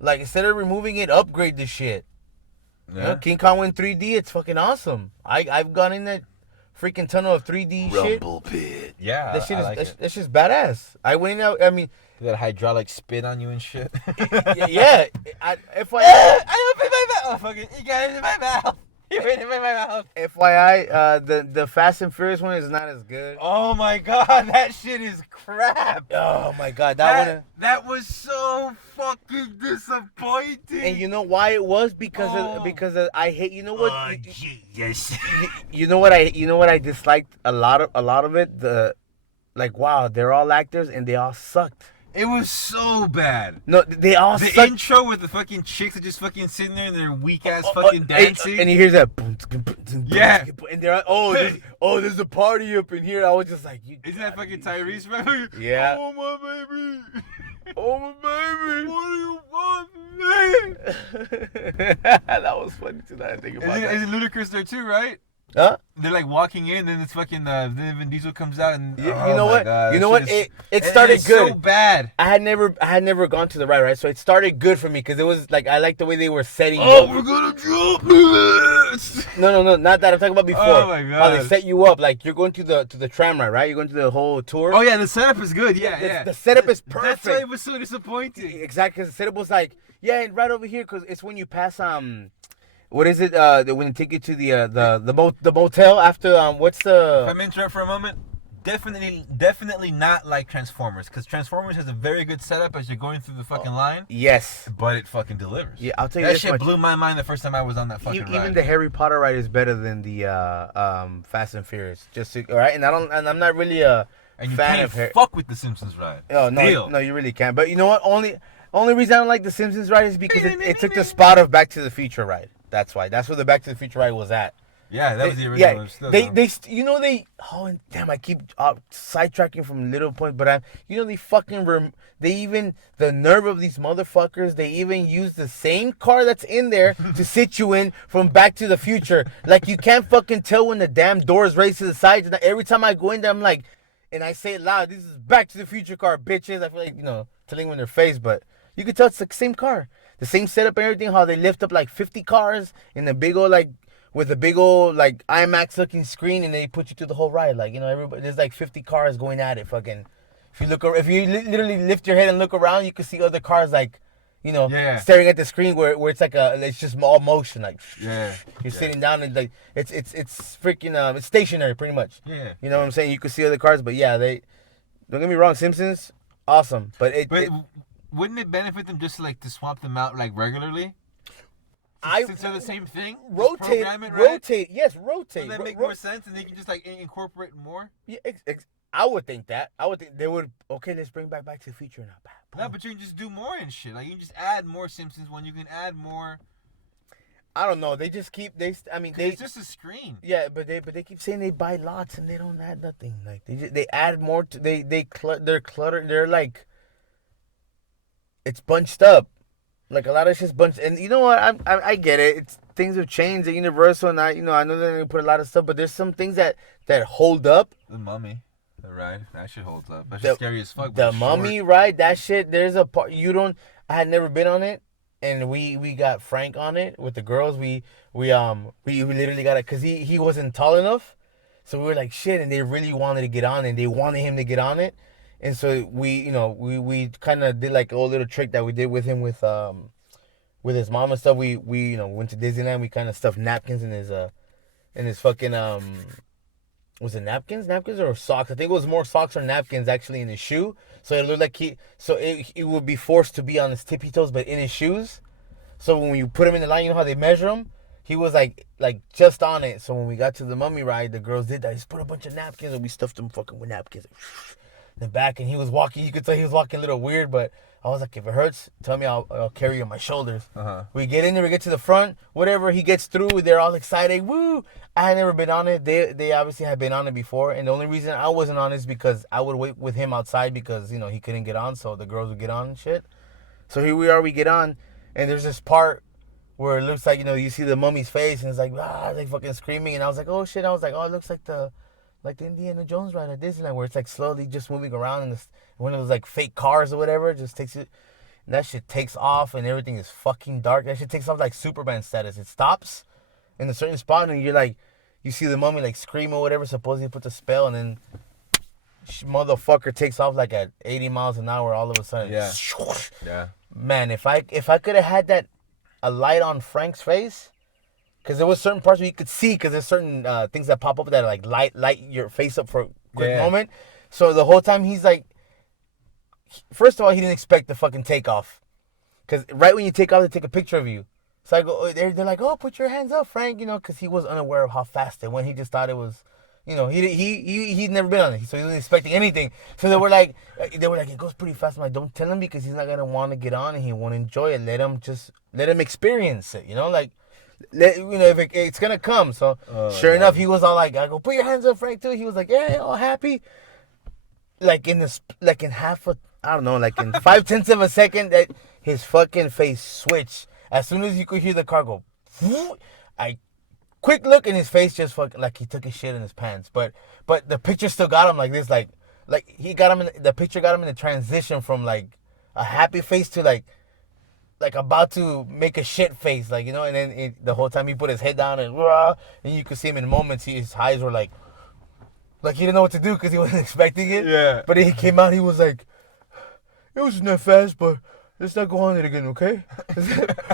Like, instead of removing it, upgrade the shit. Yeah. You know, King Kong went 3D. It's fucking awesome. I've gone in that freaking tunnel of 3D shit. Rumble pit. Yeah, That shit I is like it. that's just badass. I went out. I mean, They got hydraulic spit on you and shit. yeah. FYI, I opened my mouth. Oh, fucking, you got it in my mouth. You went in my mouth. FYI, the Fast and Furious one is not as good. Oh my god, that shit is crap. Oh my god, that one. That was so fucking disappointing. And you know why it was? Because I hate. You know what? Oh, Jesus. You know what I disliked a lot of it. Wow, they're all actors and they all sucked. It was so bad. No, they all The sucked. intro with the fucking chicks that just fucking sitting there and their weak ass fucking dancing. And you hear that. Yeah. And they're there's a party up in here. I was just like, Isn't that fucking Tyrese? Remember? Yeah. Oh my baby. Oh my baby. What do you want, man? That was funny too. That I think about that. Isn't Ludacris there too, right? Huh? They're like walking in, then it's fucking then Vin Diesel comes out and You know what? God, you know what? It started it's good. so bad. I had never gone to the right, so it started good for me because it was like I liked the way they were setting. Oh, up. we're gonna drop this. No, not that. I'm talking about before. Oh my How they God. set you up, like you're going to the tram ride, right? You're going to the whole tour. Oh yeah, the setup is good. Yeah. The setup is perfect. That's why it was so disappointing. Exactly, 'cause the setup was like, yeah, and right over here, because it's when you pass what is it? When they take you to the motel after what's If the? I'm interrupt for a moment, definitely not like Transformers, because Transformers has a very good setup as you're going through the fucking line, Yes. but it fucking delivers. Yeah, I'll tell you That this shit much. blew my mind the first time I was on that fucking ride. Even the Harry Potter ride is better than the Fast and Furious. All right, and I'm not really a and you fan can't of Harry. fuck with the Simpsons ride. Oh Still. no, you really can't. But you know what? Only reason I don't like the Simpsons ride is because it took the spot of Back to the Future ride. That's why. That's where the Back to the Future ride was at. Yeah, that was the original. Oh, damn, I keep sidetracking from little points, but the nerve of these motherfuckers, they even use the same car that's in there to sit you in from Back to the Future. Like, you can't fucking tell when the damn doors race to the sides. And every time I go in there, I'm like, and I say it loud, this is Back to the Future car, bitches. I feel like, telling them in their face, but you can tell it's the same car. The same setup and everything, how they lift up like 50 cars in a big old with a big old IMAX looking screen, and they put you through the whole ride. Everybody, there's like 50 cars going at it. Fucking, if you literally lift your head and look around, you can see other cars staring at the screen where it's it's just all motion. You're sitting down and it's freaking it's stationary pretty much. Yeah. You know what I'm saying? You can see other cars, but yeah, don't get me wrong, Simpsons, awesome, but wouldn't it benefit them just to swap them out regularly? Since they're the same thing? Rotate. Yes, rotate. Doesn't that make more sense, and they can just incorporate more? Yeah, I would think that. I would think they would. Okay, let's bring Back to the Future now. No, but you can just do more and shit. You can just add more Simpsons when you can add more. I don't know. They just keep it's just a screen. Yeah, but they keep saying they buy lots and they don't add nothing. They add more. They're cluttered. They're it's bunched up. A lot of shit's bunched. And you know what? I get it. Things have changed at Universal, and I know they're gonna put a lot of stuff, but there's some things that hold up. The Mummy, the ride, that shit holds up. That's just scary as fuck. The Mummy ride, that shit. There's a part I had never been on it, and we got Frank on it with the girls. We literally got it because he wasn't tall enough, so we were like shit, and they really wanted to get on, and they wanted him to get on it. And so we kind of did a little trick that we did with him with his mom and stuff. We went to Disneyland. We kind of stuffed napkins in his fucking was it napkins or socks? I think it was more socks or napkins actually in his shoe. So it looked like it would be forced to be on his tippy toes, but in his shoes. So when you put him in the line, you know how they measure him. He was like just on it. So when we got to the Mummy ride, the girls did that. Just put a bunch of napkins and we stuffed them fucking with napkins. The back, and he was walking. You could tell he was walking a little weird, but I was like, if it hurts, tell me, I'll carry you on my shoulders. We get in there, we get to the front, whatever. He gets through, they're all excited. Woo! I had never been on it. They obviously had been on it before, and the only reason I wasn't on it is because I would wait with him outside because he couldn't get on, so the girls would get on and shit. So here we are, we get on, and there's this part where it looks like you see the Mummy's face, and it's like fucking screaming, and I was like, oh shit! I was like, oh, it looks like the like the Indiana Jones ride at Disneyland, where it's like slowly just moving around, and one of those like fake cars or whatever, it just takes it. And that shit takes off, and everything is fucking dark. That shit takes off like Superman status. It stops in a certain spot, and you're like, you see the mummy like scream or whatever, supposedly puts a spell, and then motherfucker takes off like at 80 miles an hour all of a sudden. Yeah. Yeah. Man, if I could have had a light on Frank's face, because there was certain parts where you could see, because there's certain things that pop up that like light your face up for a quick moment. So the whole time he's like, first of all, he didn't expect the fucking takeoff, because right when you take off, they take a picture of you. So I go, they're like, oh, put your hands up, Frank, because he was unaware of how fast it went. He just thought it was, he'd never been on it, so he wasn't expecting anything. So they were like, it goes pretty fast. I'm like, don't tell him, because he's not gonna want to get on and he won't enjoy it. Let him experience it, if it's gonna come. So sure enough, he was all like, I go, put your hands up, Frank, too. He was like, yeah, all happy. Like in half a, I don't know, like in 0.5 of a second, that his fucking face switched. As soon as you could hear the car go, I quick look, and his face just fucking like he took his shit in his pants. But the picture still got him like this, like he got him the picture got him in the transition from like a happy face to like about to make a shit face, and then the whole time he put his head down and you could see him in moments. His eyes were like he didn't know what to do because he wasn't expecting it. Yeah. But he came out, he was like, it wasn't that fast, but let's not go on it again, okay?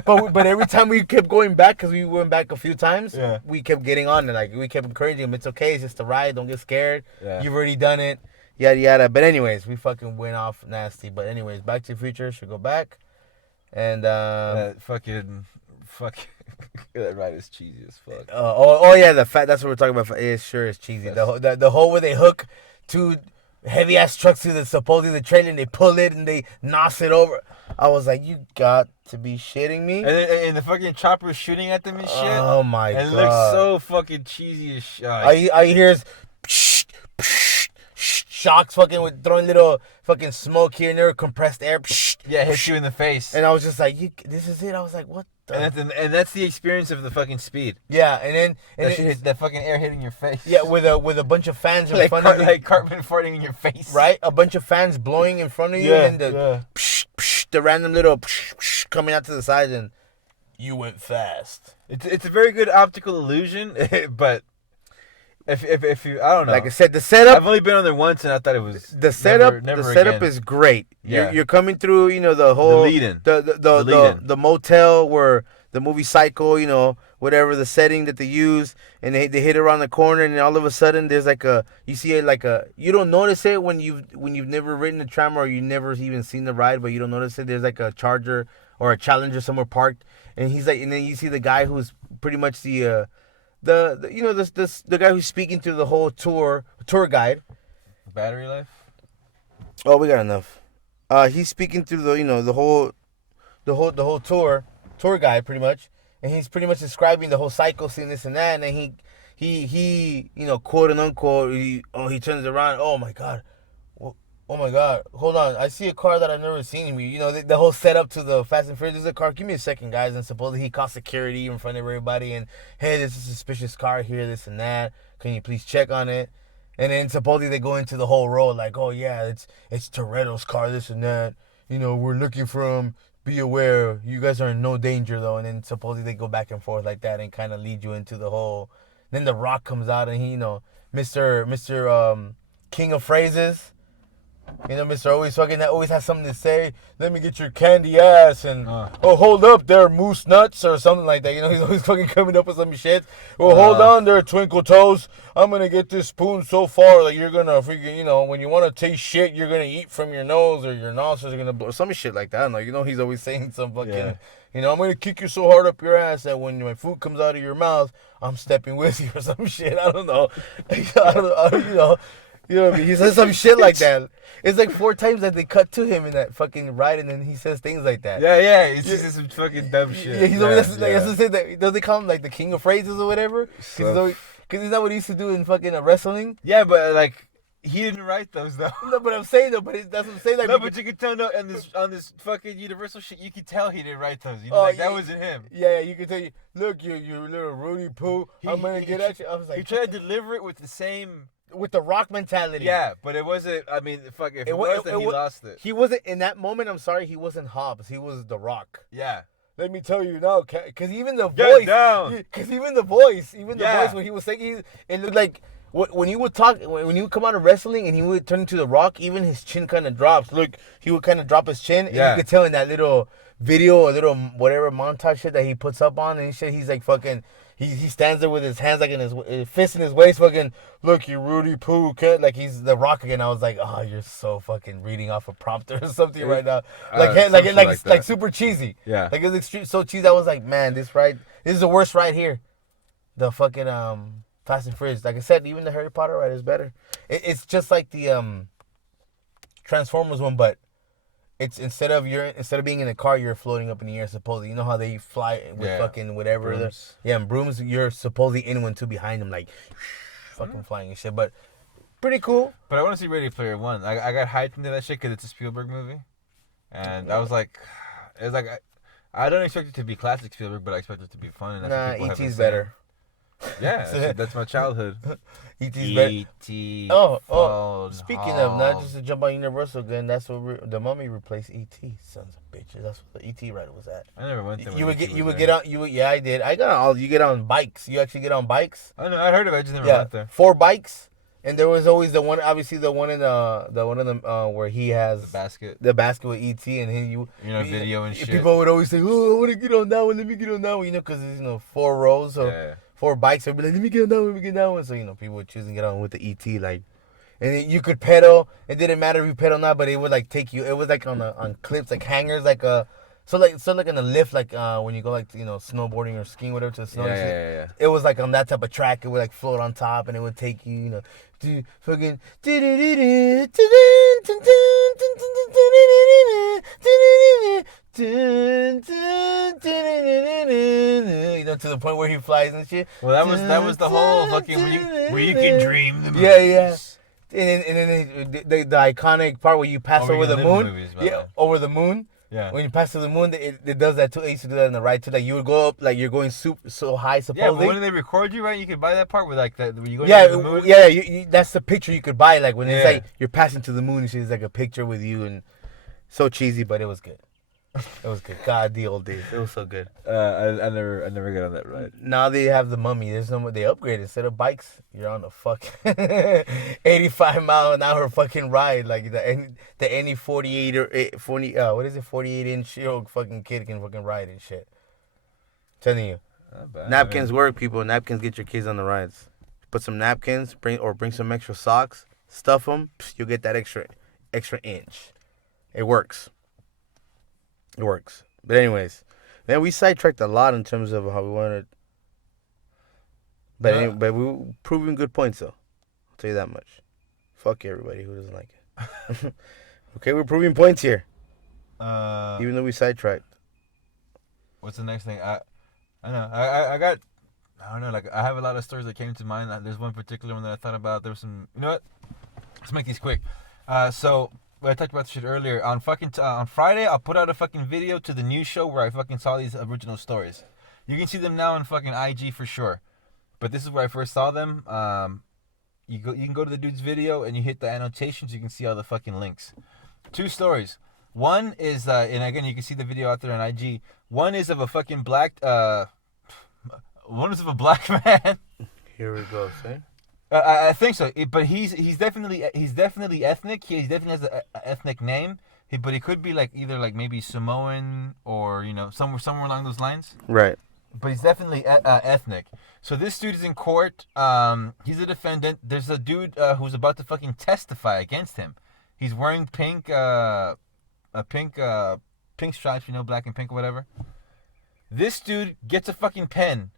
but every time we kept going back, because we went back a few times, we kept getting on it. We kept encouraging him. It's okay. It's just a ride. Don't get scared. Yeah. You've already done it. Yada, yada. But anyways, we fucking went off nasty. But anyways, Back to the Future should go back. And, fucking, that ride is cheesy as fuck. Yeah, that's what we're talking about. It sure is cheesy. The whole where they hook two heavy ass trucks to supposedly the trailer, and they pull it and they nos it over. I was like, you got to be shitting me. And the fucking chopper shooting at them and shit. Oh my god. It looks so fucking cheesy as shit. All you hear is shocks fucking with throwing little fucking smoke here and there, compressed air. Yeah, hits you in the face. And I was just like, this is it. I was like, what the? And that's the experience of the fucking speed. Yeah, and then that fucking air hitting your face. Yeah, with a bunch of fans in front of you. Like Cartman farting in your face. Right? A bunch of fans blowing in front of you, and then the random little coming out to the side, and you went fast. It's a very good optical illusion, but if you, I don't know. Like I said, the setup. I've only been on there once, and I thought it was the setup. Never the setup again. is great. Yeah. You're coming through. The whole the lead-in. The motel where the movie Psycho. Whatever the setting that they use, and they hit around the corner, and all of a sudden there's you see it you don't notice it when you've never ridden a tram or you never even seen the ride, but you don't notice it. There's like a Charger or a Challenger somewhere parked, and he's like, and then you see the guy who's pretty much the guy who's speaking to the whole tour guide. Battery life. Oh, we got enough. He's speaking through the whole tour guide pretty much. And he's pretty much describing the whole Psycho scene, this and that. And then he quote and unquote, he turns around. Oh my god, hold on. I see a car that I've never seen. The whole setup to the Fast and Furious. There's a car. Give me a second, guys. And supposedly he calls security in front of everybody. And hey, there's a suspicious car here, this and that. Can you please check on it? And then supposedly they go into the whole road like, oh yeah, it's Toretto's car, this and that. We're looking for him. Be aware, you guys are in no danger though. And then supposedly they go back and forth like that and kind of lead you into the whole. Then The Rock comes out and he, Mr. King of Phrases. Mr. always has something to say. Let me get your candy ass, and oh, hold up there, moose nuts, or something like that. He's always fucking coming up with some shit. Well, hold on there, twinkle toes. I'm gonna get this spoon so far that you're gonna freaking, when you want to taste shit, you're gonna eat from your nose, or your nostrils are gonna blow, some shit like that. He's always saying some fucking, I'm gonna kick you so hard up your ass that when my food comes out of your mouth, I'm stepping with you or some shit. I don't know. You know what I mean? He says some shit like that. It's like 4 times that they cut to him in that fucking ride, and then he says things like that. Yeah. He says some fucking dumb shit. Yeah, he's always does they call him like the king of phrases or whatever? Because is that what he used to do in fucking wrestling? Yeah, but he didn't write those though. No, but I'm saying though. But that's what I'm saying. No, but you can tell on this fucking Universal shit, you can tell he didn't write those. That wasn't him. Yeah, you can tell. Look, you little Rudy Poo. I'm gonna get at you. I was like, he tried to deliver it with the same with the Rock mentality. Yeah, but it wasn't. I mean, fuck. If it was, then he lost it. He wasn't in that moment. I'm sorry, he wasn't Hobbs. He was the Rock. Yeah. Let me tell you now, because even the Get voice, down. Because even the voice when he was saying, it looked like when he would talk, when he would come out of wrestling and he would turn into the Rock, even his chin kind of drops. Look, he would kind of drop his chin, and you could tell in that little video or little whatever montage shit that he puts up on and shit, he's like fucking. He stands there with his hands like in his fist in his waist, fucking, look, you Rudy Poo, kid. Like he's the Rock again. I was like, oh, you're so fucking reading off a prompter or something right now. Like super cheesy. Yeah. Like it's so cheesy. I was like, man, this is the worst ride here. The fucking Fast and Furious. Like I said, even the Harry Potter ride is better. It's just like the Transformers one, but it's instead of being in a car, you're floating up in the air. Supposedly, you know how they fly with fucking whatever. Brooms. And brooms. You're supposedly in one too behind them, like fucking flying and shit. But pretty cool. But I want to see Ready Player One. I got hyped into that shit because it's a Spielberg movie, and I was like, I don't expect it to be classic Spielberg, but I expect it to be fun. And that's what E.T.'s better. Yeah, that's my childhood. E.T.'s better. E.T. Speaking of, not just to jump on Universal again, that's what the Mummy replaced E.T. Sons of bitches. That's what the E.T. ride was at. I never went there. Yeah, I did. I got on all. You get on bikes. You actually get on bikes. I know. I heard of it. I just never went there. 4 bikes, and there was always the one. Obviously, the one in the where he has the basket with E.T. and then video and shit. People would always say, "Oh, I want to get on that one. Let me get on that one." Because there's 4 rows. So 4 bikes. They'd be like, let me get on that one, let me get on that one. So, people would choose and get on with the ET, like, and then you could pedal. It didn't matter if you pedal or not, but it would, like, take you, it was, like, on clips, like, hangers, like, so like in a lift, like, when you go, like, snowboarding or skiing, whatever, to the snow. Yeah. It was, like, on that type of track. It would, like, float on top, and it would take you, to fucking, to the point where he flies and shit. Well, that was the whole fucking where you can dream the movies. Yeah. And then the iconic part where you pass over the moon. Movies, over the moon. Yeah. When you pass to the moon, it does that too. I used to do that on the ride too. Like you would go up, like you're going so high. Supposedly. Yeah, but when they record you, right? You could buy that part with like that. When you go to the moon. Yeah. That's the picture you could buy. Like when it's like you're passing to the moon, and it's like a picture with you, and so cheesy, but it was good. It was good. God, the old days. It was so good. I never got on that ride. Now they have the Mummy. There's no more. They upgraded. Instead of bikes, you're on the fuck 85 mile an hour fucking ride. Like any 48 or 40. What is it? 48-inch fucking kid can fucking ride and shit. Telling you. Napkins work, people. Napkins get your kids on the rides. Put some napkins. Bring some extra socks. Stuff them. You'll get that extra inch. It works. It works. But anyways, man, we sidetracked a lot in terms of how we wanted. But but we were proving good points, though. I'll tell you that much. Fuck everybody who doesn't like it. Okay, we're proving points here. Even though we sidetracked. What's the next thing? I know. I don't know. Like I have a lot of stories that came to mind. There's one particular one that I thought about. There was some. You know what? Let's make these quick. So. I talked about this shit earlier. On Friday, I'll put out a fucking video to the news show where I fucking saw these original stories. You can see them now on fucking IG for sure. But this is where I first saw them. You can go to the dude's video and you hit the annotations. You can see all the fucking links. 2 stories. One is, and again, you can see the video out there on IG. One is of a fucking black man. Here we go, see? I think so, but he's definitely ethnic. He definitely has an ethnic name. But he could be like either like maybe Samoan or somewhere along those lines. Right. But he's definitely ethnic. So this dude is in court. He's a defendant. There's a dude who's about to fucking testify against him. He's wearing pink stripes, black and pink or whatever. This dude gets a fucking pen,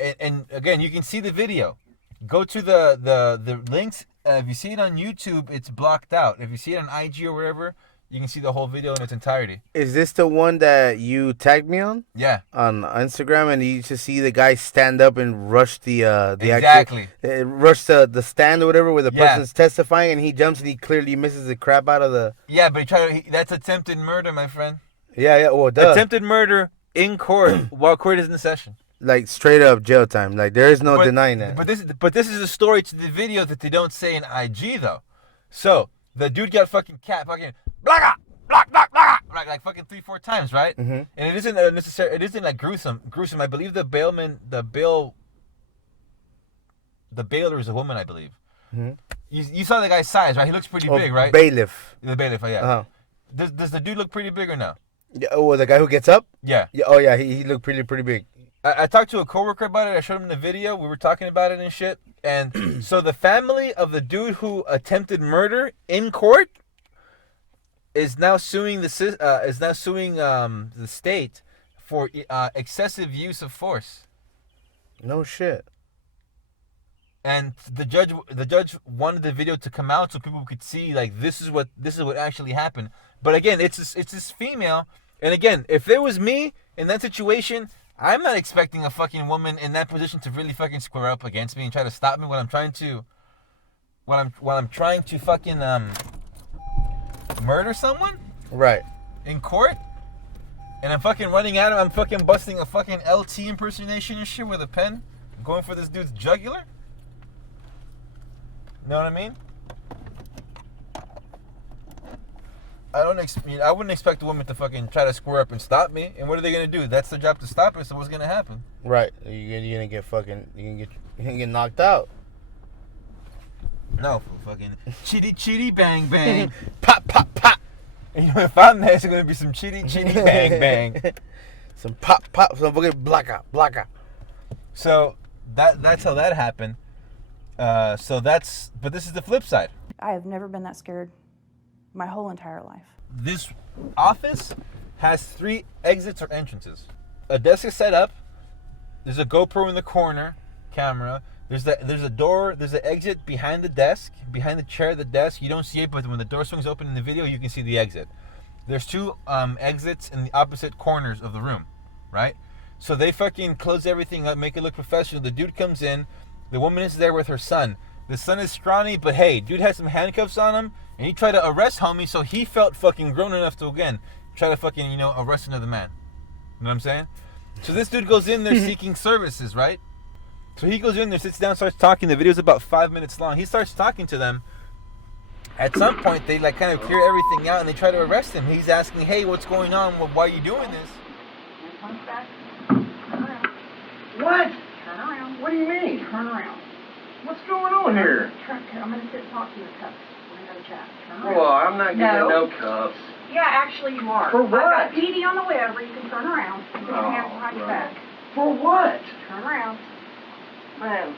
and again you can see the video. Go to the links. If you see it on YouTube, it's blocked out. If you see it on IG or wherever, you can see the whole video in its entirety. Is this the one that you tagged me on? Yeah. On Instagram, and you just see the guy stand up and rush the exactly. Rush the stand or whatever where the person's testifying, and he jumps and he clearly misses the crap out of the. Yeah, but that's attempted murder, my friend. Yeah. Well, duh. Attempted murder in court while court is in session. like straight up jail time. Like there is no denying that. But this is a story to the video that they don't say in IG though. So the dude got fucking fucking blacka, like fucking 3-4 times, right? Mm-hmm. And it isn't necessary. It isn't like gruesome. I believe the bailer is a woman, I believe. Mm-hmm. You saw the guy's size, right? He looks pretty big, right? Bailiff. The bailiff, yeah. Uh-huh. Does the dude look pretty big or no? Yeah, oh, the guy who gets up? Yeah. Oh, yeah, he looked pretty big. I talked to a coworker about it. I showed him the video. We were talking about it and shit. And so the family of the dude who attempted murder in court is now suing the state for excessive use of force. No shit. And the judge wanted the video to come out so people could see like this is what actually happened. But again, it's this female. And again, if it was me in that situation, I'm not expecting a fucking woman in that position to really fucking square up against me and try to stop me when I'm trying to fucking murder someone. Right. In court. And I'm fucking running at him. I'm fucking busting a fucking LT impersonation and shit with a pen, going for this dude's jugular. You know what I mean? I wouldn't expect a woman to fucking try to square up and stop me. And what are they gonna do? That's their job to stop us. So what's gonna happen? Right. You're gonna get knocked out. No, fucking chitty bang bang. Pop pop pop. And you know, if I'm there, it's gonna be some chitty bang bang. Some pop some fucking blacka. So that's how that happened. But this is the flip side. I have never been that scared my whole entire life. This office has 3 exits or entrances. A desk is set up. There's a GoPro in the corner, camera. There's a door. There's an exit behind the desk, behind the chair of the desk. You don't see it, but when the door swings open in the video, you can see the exit. There's 2 exits in the opposite corners of the room, right? So they fucking close everything up, make it look professional. The dude comes in. The woman is there with her son. The son is scrawny, but hey, dude has some handcuffs on him, and he tried to arrest homie, so he felt fucking grown enough to, again, try to fucking, arrest another man. You know what I'm saying? So this dude goes in there seeking services, right? So he goes in there, sits down, starts talking. The video's about 5 minutes long. He starts talking to them. At some point, they like kind of clear everything out, and they try to arrest him. He's asking, hey, what's going on? Why are you doing this? What? Turn around. What do you mean? Turn around. What's going on here? I'm going to sit and talk to you in cups. We're going to have a chat. Turn around. Well, I'm not getting no cups. Yeah, actually you are. For what? I've got PD on the web where you can turn around and put your hands behind your back. For what? Turn around. Man,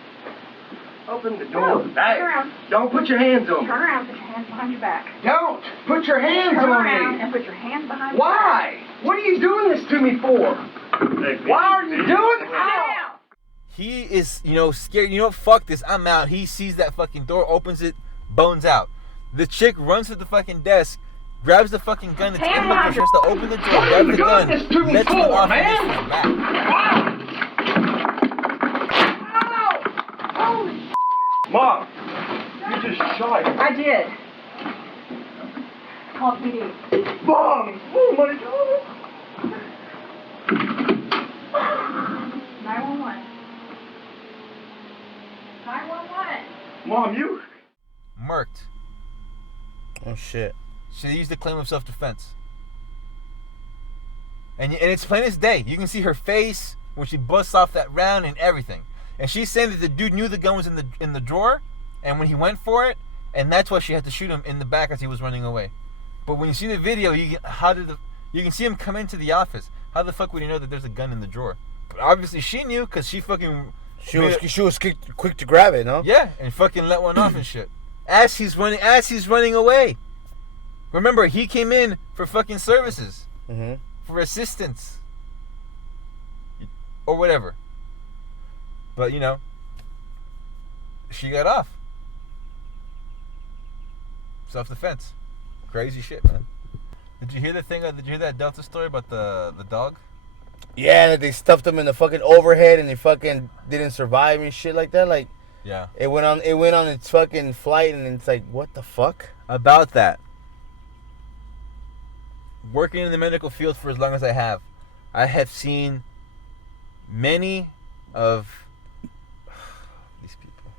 open the door. No, Hey, turn around. don't put your hands on me. Turn around, put your hands behind your back. Don't put your hands Turn on around me. and put your hands behind your back. Why? What are you doing this to me for? Why are you doing this? Down. He is, scared. Fuck this. I'm out. He sees that fucking door, opens it, bones out. The chick runs to the fucking desk, grabs the fucking gun that's in the door, tries to open the door, grabs the gun, this to me lets him for, off man? and gets his back. Holy Mom, you just shot him. I did. Call PD. Mom, oh my God. 911. 911. Mom, you. Murked. Oh shit. She used the claim of self-defense. And it's plain as day. You can see her face when she busts off that round and everything. And she's saying that the dude knew the gun was in the drawer, and when he went for it, and that's why she had to shoot him in the back as he was running away. But when you see the video, you can see him come into the office. How the fuck would he know that there's a gun in the drawer? But obviously she knew, because she fucking... She was quick to grab it, no? Yeah, and fucking let one off and shit. As he's running away. Remember, he came in for fucking services. Mm-hmm. For assistance. Or whatever. But, she got off. Self-defense. Crazy shit, man. Did you hear the thing? Did you hear that Delta story about the dog? Yeah, that they stuffed him in the fucking overhead and he fucking didn't survive and shit like that. Like, yeah, it went on its fucking flight and it's like, what the fuck? About that. Working in the medical field for as long as I have seen many of these people.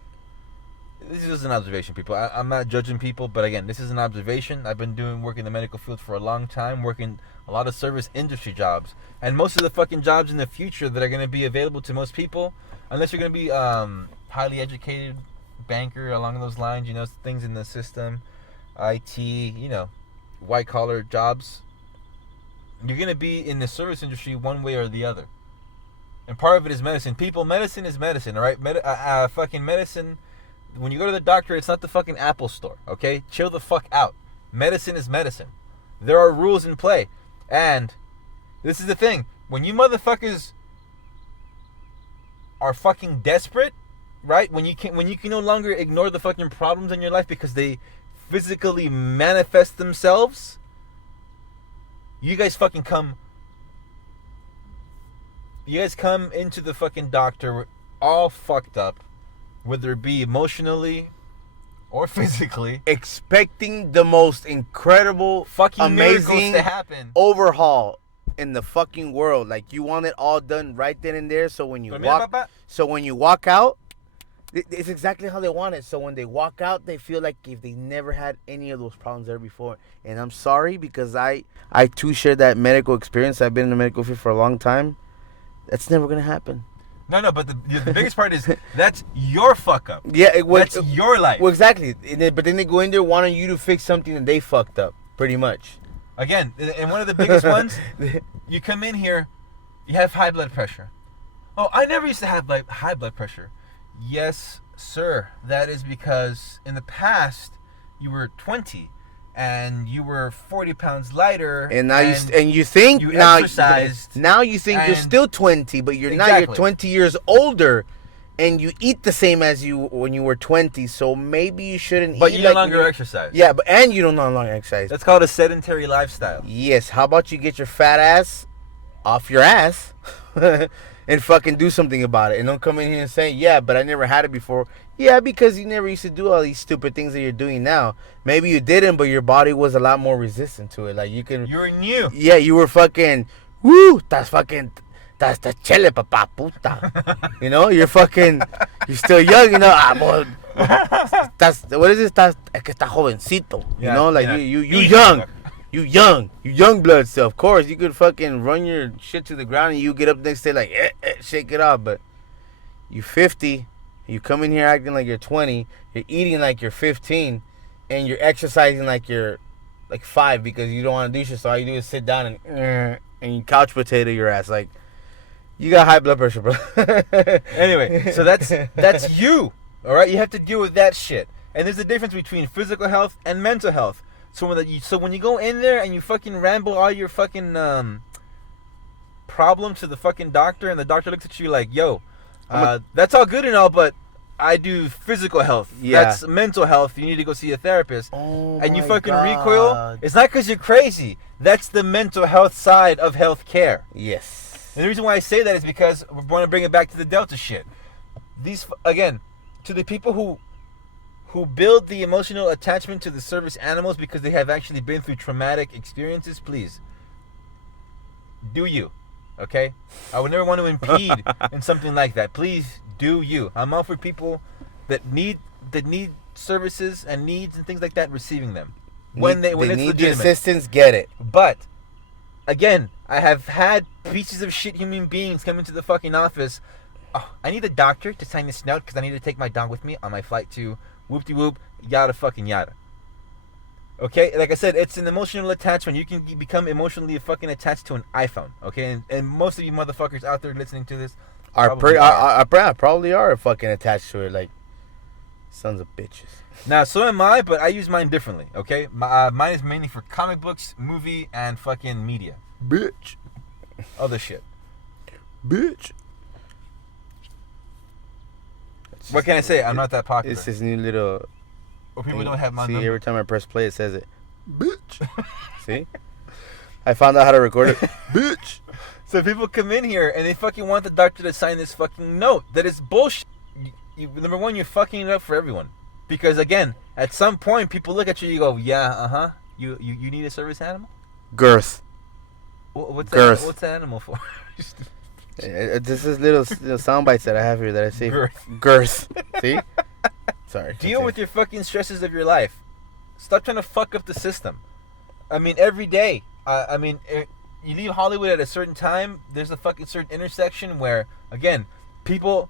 This is an observation, people. I'm not judging people, but again, this is an observation. I've been doing work in the medical field for a long time, working a lot of service industry jobs, and most of the fucking jobs in the future that are going to be available to most people, unless you're going to be highly educated, banker, along those lines, you know, things in the system, IT, you know, white collar jobs, you're going to be in the service industry one way or the other. And part of it is medicine. People, medicine is medicine, all right? Fucking medicine, when you go to the doctor, it's not the fucking Apple store, okay? Chill the fuck out. Medicine is medicine. There are rules in play. And this is the thing. When you motherfuckers are fucking desperate, right? When you can no longer ignore the fucking problems in your life because they physically manifest themselves, you guys fucking come. You guys come into the fucking doctor all fucked up, whether it be emotionally or physically, expecting the most incredible, fucking amazing miracles to happen, overhaul in the fucking world. Like, you want it all done right then and there. So when you walk out, it's exactly how they want it. So when they walk out, they feel like if they never had any of those problems there before. And I'm sorry, because I too share that medical experience. I've been in the medical field for a long time. That's never gonna happen. No, but the biggest part is that's your fuck up. Yeah, that's your life. Well, exactly. But then they go in there wanting you to fix something that they fucked up, pretty much. Again, and one of the biggest ones, you come in here, you have high blood pressure. Oh, I never used to have high blood pressure. Yes, sir. That is because in the past you were 20 and you were 40 pounds lighter, and now you think you now exercised. Now you think you're still 20, but you're not. You're 20 years older, and you eat the same as you when you were 20. So maybe you shouldn't. But eat you no longer exercise. Yeah, and you don't no longer exercise. That's called a sedentary lifestyle. Yes. How about you get your fat ass off your ass and fucking do something about it, and don't come in here and say, yeah, but I never had it before. Yeah, because you never used to do all these stupid things that you're doing now. Maybe you didn't, but your body was a lot more resistant to it. Like, you're new. Yeah, you were fucking, woo, that's the chile, papa, puta. You know, you're still young, you know. What is this? Es que está jovencito. You know, like, you young. You young blood stuff. Of course, you could fucking run your shit to the ground and you get up next day like, shake it off. But you 50, you come in here acting like you're 20, you're eating like you're 15, and you're exercising like you're like 5 because you don't want to do shit. So all you do is sit down and you couch potato your ass. Like, you got high blood pressure, bro. Anyway, so that's you. All right, you have to deal with that shit. And there's a difference between physical health and mental health. So when you go in there and you fucking ramble all your fucking problems to the fucking doctor, and the doctor looks at you like, yo, that's all good and all, but I do physical health. Yeah. That's mental health. You need to go see a therapist. And you fucking recoil. It's not because you're crazy. That's the mental health side of healthcare. Yes. And the reason why I say that is because we want to bring it back to the Delta shit. These, again, to the people who build the emotional attachment to the service animals because they have actually been through traumatic experiences, please, do you, okay? I would never want to impede in something like that. Please, do you. I'm all for people that need services and needs and things like that, receiving them. When it's need legitimate. The assistance, get it. But, again, I have had pieces of shit human beings come into the fucking office. Oh, I need a doctor to sign this note because I need to take my dog with me on my flight to whoop-de-whoop, yada fucking yada. Okay? Like I said, it's an emotional attachment. You can become emotionally fucking attached to an iPhone. Okay? And most of you motherfuckers out there listening to this probably are fucking attached to it. Like, sons of bitches. Now, so am I, but I use mine differently. Okay? Mine is mainly for comic books, movie, and fucking media. Bitch. Other shit. Bitch. What can I say? I'm not that popular. It's this new little... Or people don't have my number. number. Every time I press play, it says it. Bitch. See? I found out how to record it. Bitch. So people come in here and they fucking want the doctor to sign this fucking note. That is bullshit. Number one, you're fucking it up for everyone. Because, again, at some point, people look at you and you go, yeah, You need a service animal? Girth. What's Girth. What's the animal for? This is little sound bites that I have here that I say. Girth. Girth. See? Sorry. Deal with your fucking stresses of your life. Stop trying to fuck up the system. I mean, every day. You leave Hollywood at a certain time. There's a fucking certain intersection where, again, people,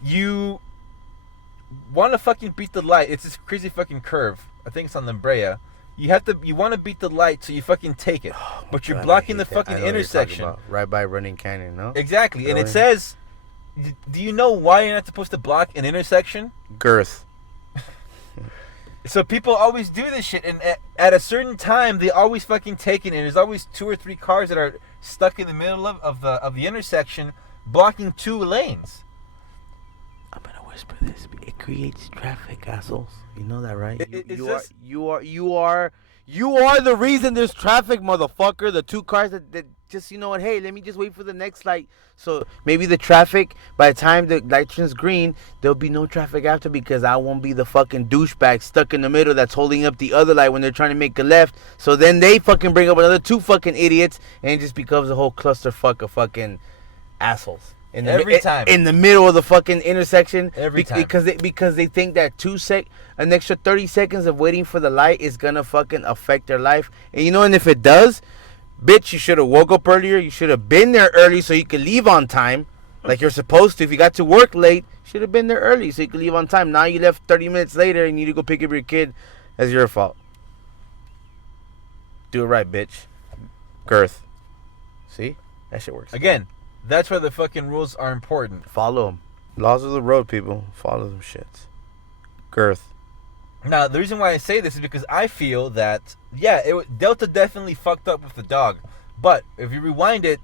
you want to fucking beat the light. It's this crazy fucking curve. I think it's on La Brea. You want to beat the light, so you fucking take it. But you're blocking the fucking intersection. Right by Running Canyon, no? Exactly. Really? And it says, do you know why you're not supposed to block an intersection? Girth. So people always do this shit, and at a certain time, they always fucking take it, and there's always 2 or 3 cars that are stuck in the middle of the intersection, blocking 2 lanes. I'm gonna whisper this. It creates traffic, assholes. You know that, right? You are the reason there's traffic, motherfucker. The 2 cars that just, you know what? Hey, let me just wait for the next light. So maybe the traffic, by the time the light turns green, there'll be no traffic after because I won't be the fucking douchebag stuck in the middle that's holding up the other light when they're trying to make a left. So then they fucking bring up another 2 fucking idiots, and it just becomes a whole clusterfuck of fucking assholes. Every time. In the middle of the fucking intersection. Every time. Because they think that an extra 30 seconds of waiting for the light is gonna fucking affect their life. And you know, and if it does, bitch, you should have woke up earlier. You should have been there early so you could leave on time. Like you're supposed to. If you got to work late, should have been there early so you could leave on time. Now you left 30 minutes later and you need to go pick up your kid. That's your fault. Do it right, bitch. Girth. See? That shit works. Again, that's why the fucking rules are important. Follow them. Laws of the road, people. Follow them shits. Girth. Now, the reason why I say this is because I feel that, Delta definitely fucked up with the dog. But if you rewind it,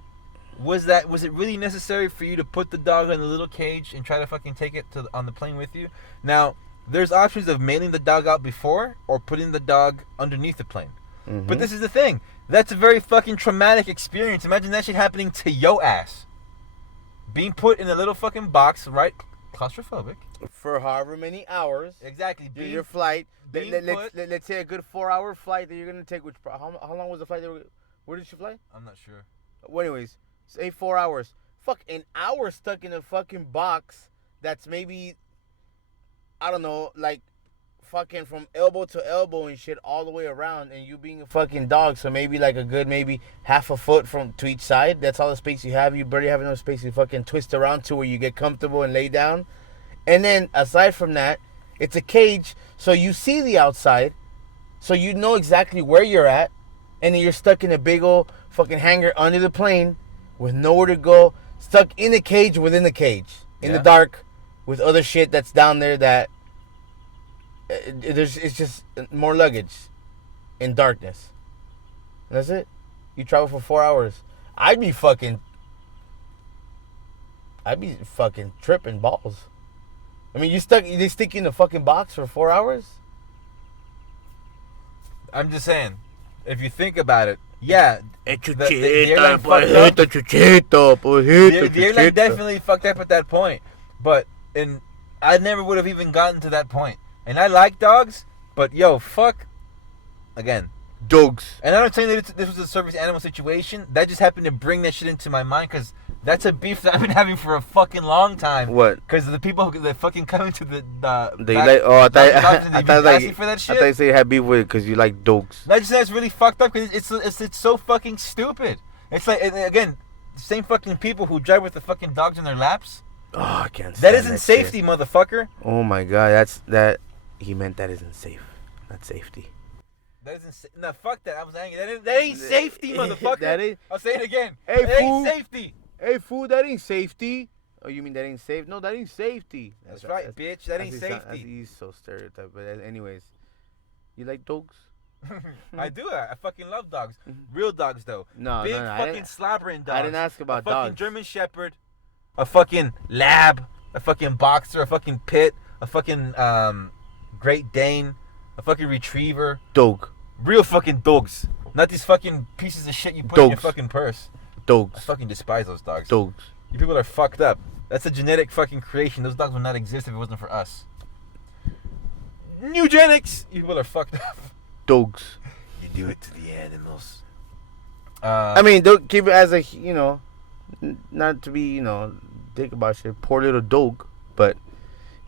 was it really necessary for you to put the dog in the little cage and try to fucking take it on the plane with you? Now, there's options of mailing the dog out before or putting the dog underneath the plane. Mm-hmm. But this is the thing. That's a very fucking traumatic experience. Imagine that shit happening to yo ass. Being put in a little fucking box, right? Claustrophobic. For however many hours. Exactly. Your flight. Let's say a good 4-hour flight that you're going to take. How long was the flight? Where did you fly? I'm not sure. Well, anyways, say 4 hours. Fuck, an hour stuck in a fucking box that's maybe, I don't know, like fucking from elbow to elbow and shit all the way around, and you being a fucking dog, so maybe like a good maybe half a foot to each side. That's all the space you have. You barely have enough space to fucking twist around to where you get comfortable and lay down. And then aside from that, it's a cage, so you see the outside, so you know exactly where you're at, and then you're stuck in a big old fucking hangar under the plane with nowhere to go, stuck in a cage within the cage, in the dark, with other shit that's down there that it's just more luggage in darkness. And that's it. You travel for 4 hours. I'd be fucking tripping balls. I mean, they stick you in a fucking box for 4 hours? I'm just saying, if you think about it, the airline definitely fucked up at that point. But I never would have even gotten to that point. And I like dogs, but fuck. Again. Dogs. And I'm not saying that this was a service animal situation. That just happened to bring that shit into my mind because that's a beef that I've been having for a fucking long time. What? Because the people that fucking come into I thought for that shit. I thought you said you had beef with it because you like dogs. I just think that's really fucked up because it's so fucking stupid. It's like, again, the same fucking people who drive with the fucking dogs in their laps. Oh, I can't. That isn't safety, shit. Motherfucker. Oh my god, that. He meant that isn't safe, not safety. That isn't. No, fuck that. I was angry. That ain't safety, motherfucker. I'll say it again. Hey, that fool. Ain't safety. Hey, fool, that ain't safety. Oh, you mean that ain't safe? No, that ain't safety. That's right, bitch. That ain't safety. He's so stereotyped. But anyways, you like dogs? I do. I fucking love dogs. Real dogs, though. No, Big fucking slobbering dogs. I didn't ask about a fucking dogs. German Shepherd, a fucking Lab, a fucking Boxer, a fucking Pit, a fucking Great Dane, a fucking Retriever. Dog. Real fucking dogs. Not these fucking pieces of shit you put in your fucking purse. Dogs. I fucking despise those dogs. Dogs. You people are fucked up. That's a genetic fucking creation. Those dogs would not exist if it wasn't for us. Eugenics! You people are fucked up. Dogs. You do it to the animals. I mean, don't keep it as a, not to be dick about shit. Poor little dog, but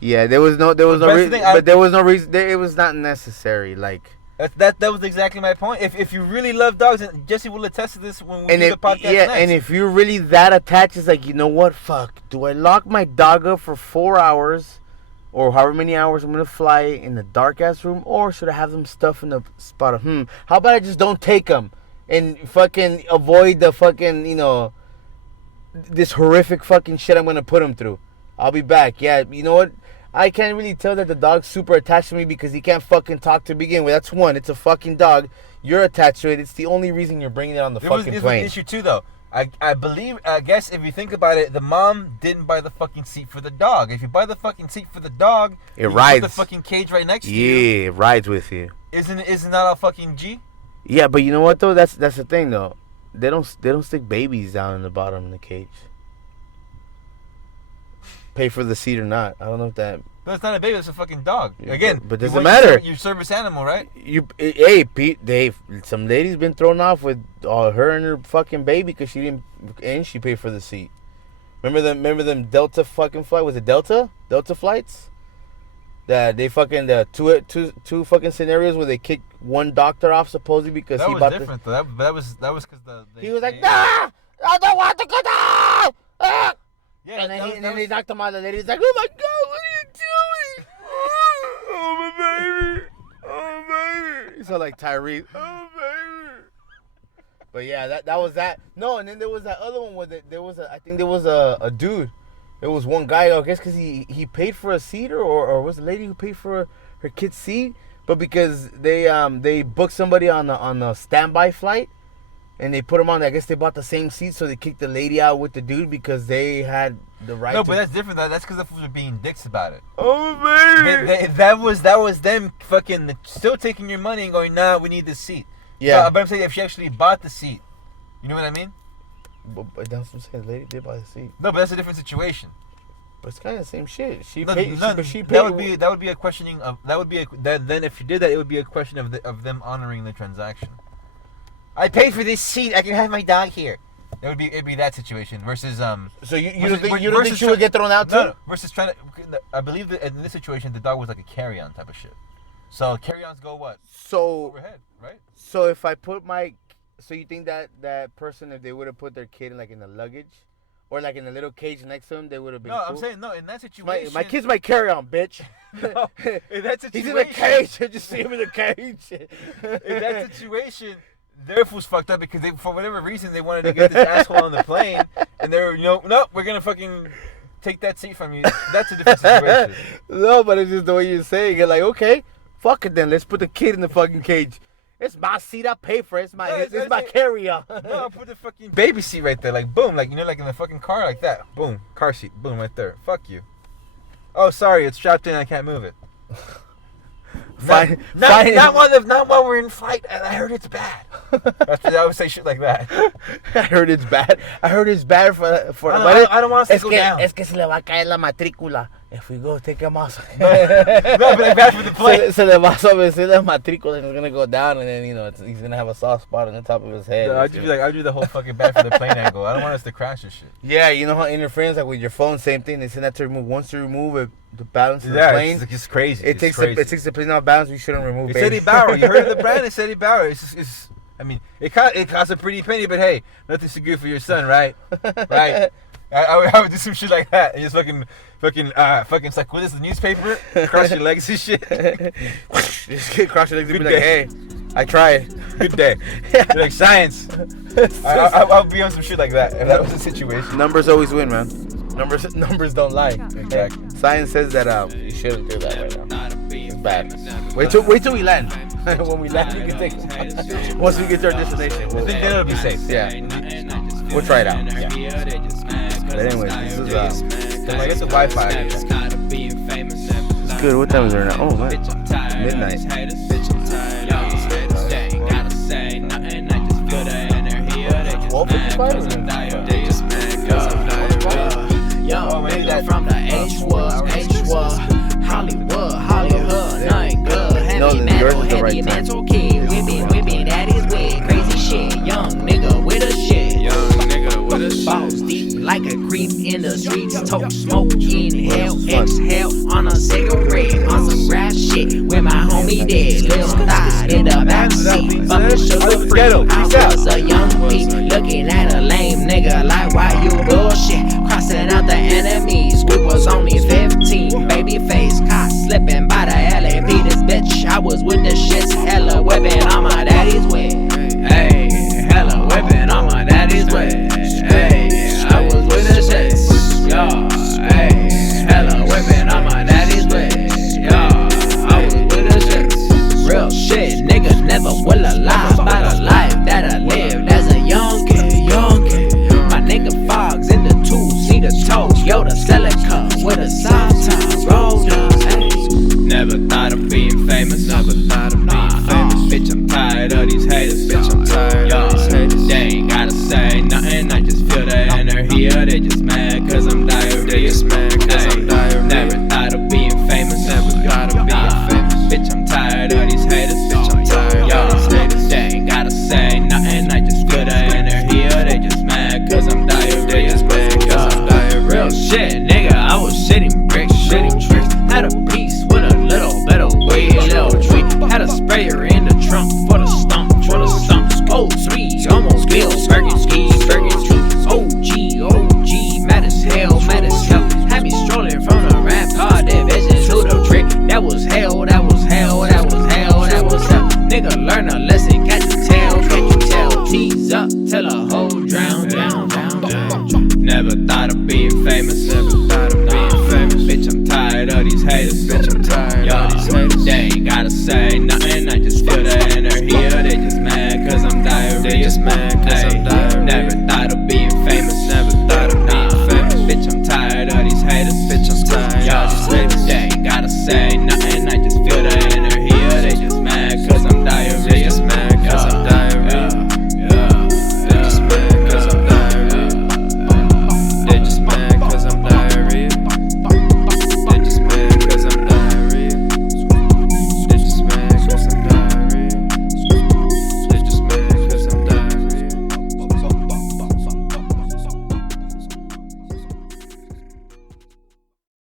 yeah, there was no reason. But there was no reason. It was not necessary. Like that was exactly my point. If you really love dogs, and Jesse will attest to this when we do the podcast next. And if you're really that attached, it's like, you know what? Fuck. Do I lock my dog up for 4 hours, or however many hours I'm gonna fly in the dark ass room, or should I have them stuffed in the spot of how about I just don't take them and fucking avoid the fucking this horrific fucking shit I'm gonna put them through. I'll be back. Yeah, you know what? I can't really tell that the dog's super attached to me because he can't fucking talk to begin with. That's one. It's a fucking dog. You're attached to it. It's the only reason you're bringing it on the fucking plane. There's an issue too, though. I guess if you think about it, the mom didn't buy the fucking seat for the dog. If you buy the fucking seat for the dog, it rides. Put the fucking cage right next to you. Yeah, it rides with you. Isn't that a fucking G? Yeah, but you know what though? That's the thing though. They don't stick babies down in the bottom of the cage. Pay for the seat or not. I don't know if that. But it's not a baby. It's a fucking dog. Again, but doesn't matter. Your service animal, right? Hey, Pete. Some lady's been thrown off with her and her fucking baby because she didn't, and she paid for the seat. Remember them Delta fucking flight? Was it Delta flights? That they fucking two fucking scenarios where they kicked one doctor off supposedly because that he was bought different though. That was because he was like, nah, I don't want to go down. Ah! Yeah, and then they knocked him out. The lady's like, oh my god, what are you doing? Oh my baby, oh baby. So like Tyrese, oh baby. But yeah, that was that. No, and then there was that other one where I think there was a dude. It was one guy, I guess, because he paid for a seat or was the lady who paid for her kid's seat, but because they booked somebody on a standby flight. And they put them on. I guess they bought the same seat, so they kicked the lady out with the dude because they had the right. No, but that's different. That's because the fools are being dicks about it. Oh baby, that was them fucking still taking your money and going, nah, we need this seat. Yeah, but I'm saying if she actually bought the seat, you know what I mean? But that's what I'm saying. The lady did buy the seat. No, but that's a different situation. But it's kind of the same shit. She paid. That would be a questioning of. Then if you did that, it would be a question of them honoring the transaction. I paid for this seat. I can have my dog here. It'd be that situation versus So you don't think she would get thrown out too? No, versus trying to. I believe that in this situation the dog was like a carry-on type of shit. So carry-ons go what? So overhead, right? So if I put so you think that person, if they would have put their kid in the luggage, or like in a little cage next to him, they would have been. No, cool? I'm saying no. In that situation, my kid's my carry-on, bitch. No, in that situation, he's in the cage. I just see him in the cage. In that situation. Their fool's fucked up because for whatever reason they wanted to get this asshole on the plane, and they were no, we're gonna fucking take that seat from you. That's a different situation. No, but it's just the way you're saying it. Like, okay, fuck it then. Let's put the kid in the fucking cage. It's my seat. I pay for it. It's my carry-on. No, I'll put the fucking baby seat right there. Like, boom. Like, like in the fucking car like that. Boom. Car seat. Boom, right there. Fuck you. Oh, sorry. It's strapped in. I can't move it. Not while we're in flight, and I heard it's bad. I would say shit like that. I heard it's bad. For. I don't want us to go down. Es que se le va a caer la matrícula if we go take him off. No, but it's bad for the plane. Se le va a sobedecer la matrícula, and it's gonna go down, and then he's gonna have a soft spot on the top of his head. No, I'd do the whole fucking bad for the plane angle. I don't want us to crash this shit. Yeah, you know how interference, like with your phone, same thing. They send that to remove. Once you remove it, the balance of the plane. It's just crazy. It takes the plane out of balance. We shouldn't remove it. It's Eddie Bauer. You heard of the brand? It's Eddie Bauer. I mean, it costs a pretty penny, but hey, nothing's so good for your son, right? Right. I would do some shit like that and just fucking it's like, what is the newspaper? Cross your legs and shit. Just get cross your legs and be like, hey, I tried. Good day. You're like, science. I'll be on some shit like that if that was the situation. Numbers always win, man. Numbers don't lie. Exactly. Science says that you shouldn't do that right now. It's bad. Wait till we land. When we land, we can take it. Once we get to our destination, I think then it'll be safe. Yeah. We'll try it out. Yeah. But anyways, this is I guess the Wi-Fi. It's good. What time is it right now? Oh man, midnight. From the H-Word, Hollywood, nothing good. Heavy mental kid, whipping, that is weird, crazy shit. Young nigga with a shit. Balls deep like a creep in the streets. Toke smoke, inhale, exhale on a cigarette. On some rap shit with my homie dead. Lil thigh in the backseat. Fucking sugar free. I was a young beat looking at a lame nigga like why you bullshit. Crossing out the enemies. We was only 15. Baby face caught slipping by the LAP. This bitch, I was with the shits. Hella whipping on my daddy's way. Hey, hella whipping on my daddy's way. Hey, I was with the shits. Yo, hey, hella whipping on my daddy's way. Yo, I was with the shits. Real shit, nigga never will alive by the life that I lived as a young kid. My nigga fogs in the two-seater toes. Yo, the Celica with a soft top rolled up. Never thought of being famous. Never thought of being famous. Bitch, I'm tired of these haters. Bitch, I'm tired of these haters. They ain't gotta say nothing. I just feel the energy. They just mad cause I'm diarrhea. They just mad cause I'm diarrhea. Never thought of being famous. Never thought of being famous. Bitch, I'm tired of these haters. Bitch, I'm tired of these haters. They ain't gotta say nothing. I just feel the energy. They just mad cause I'm diarrhea. They just mad cause I'm diarrhea. Real shit, nigga. I was shitting bricks, shitting tricks. Had a piece with a little bit of weed, little treat. Had a sprayer in the trunk for the stump, for the stumps. Oh, 3, almost bills, Bergen skis, Bergen streets. OG, mad as hell, mad as hell. Had me strolling from the rampart division to the trick. That was hell, that was hell, that was hell, that was hell. Nigga, learn a lesson, catch the tail, can't you tell? Tease up till a hoe drown. Never thought of being famous. Never thought of being famous. Bitch, I'm tired of these haters. Bitch, I'm tired of these haters. They ain't gotta say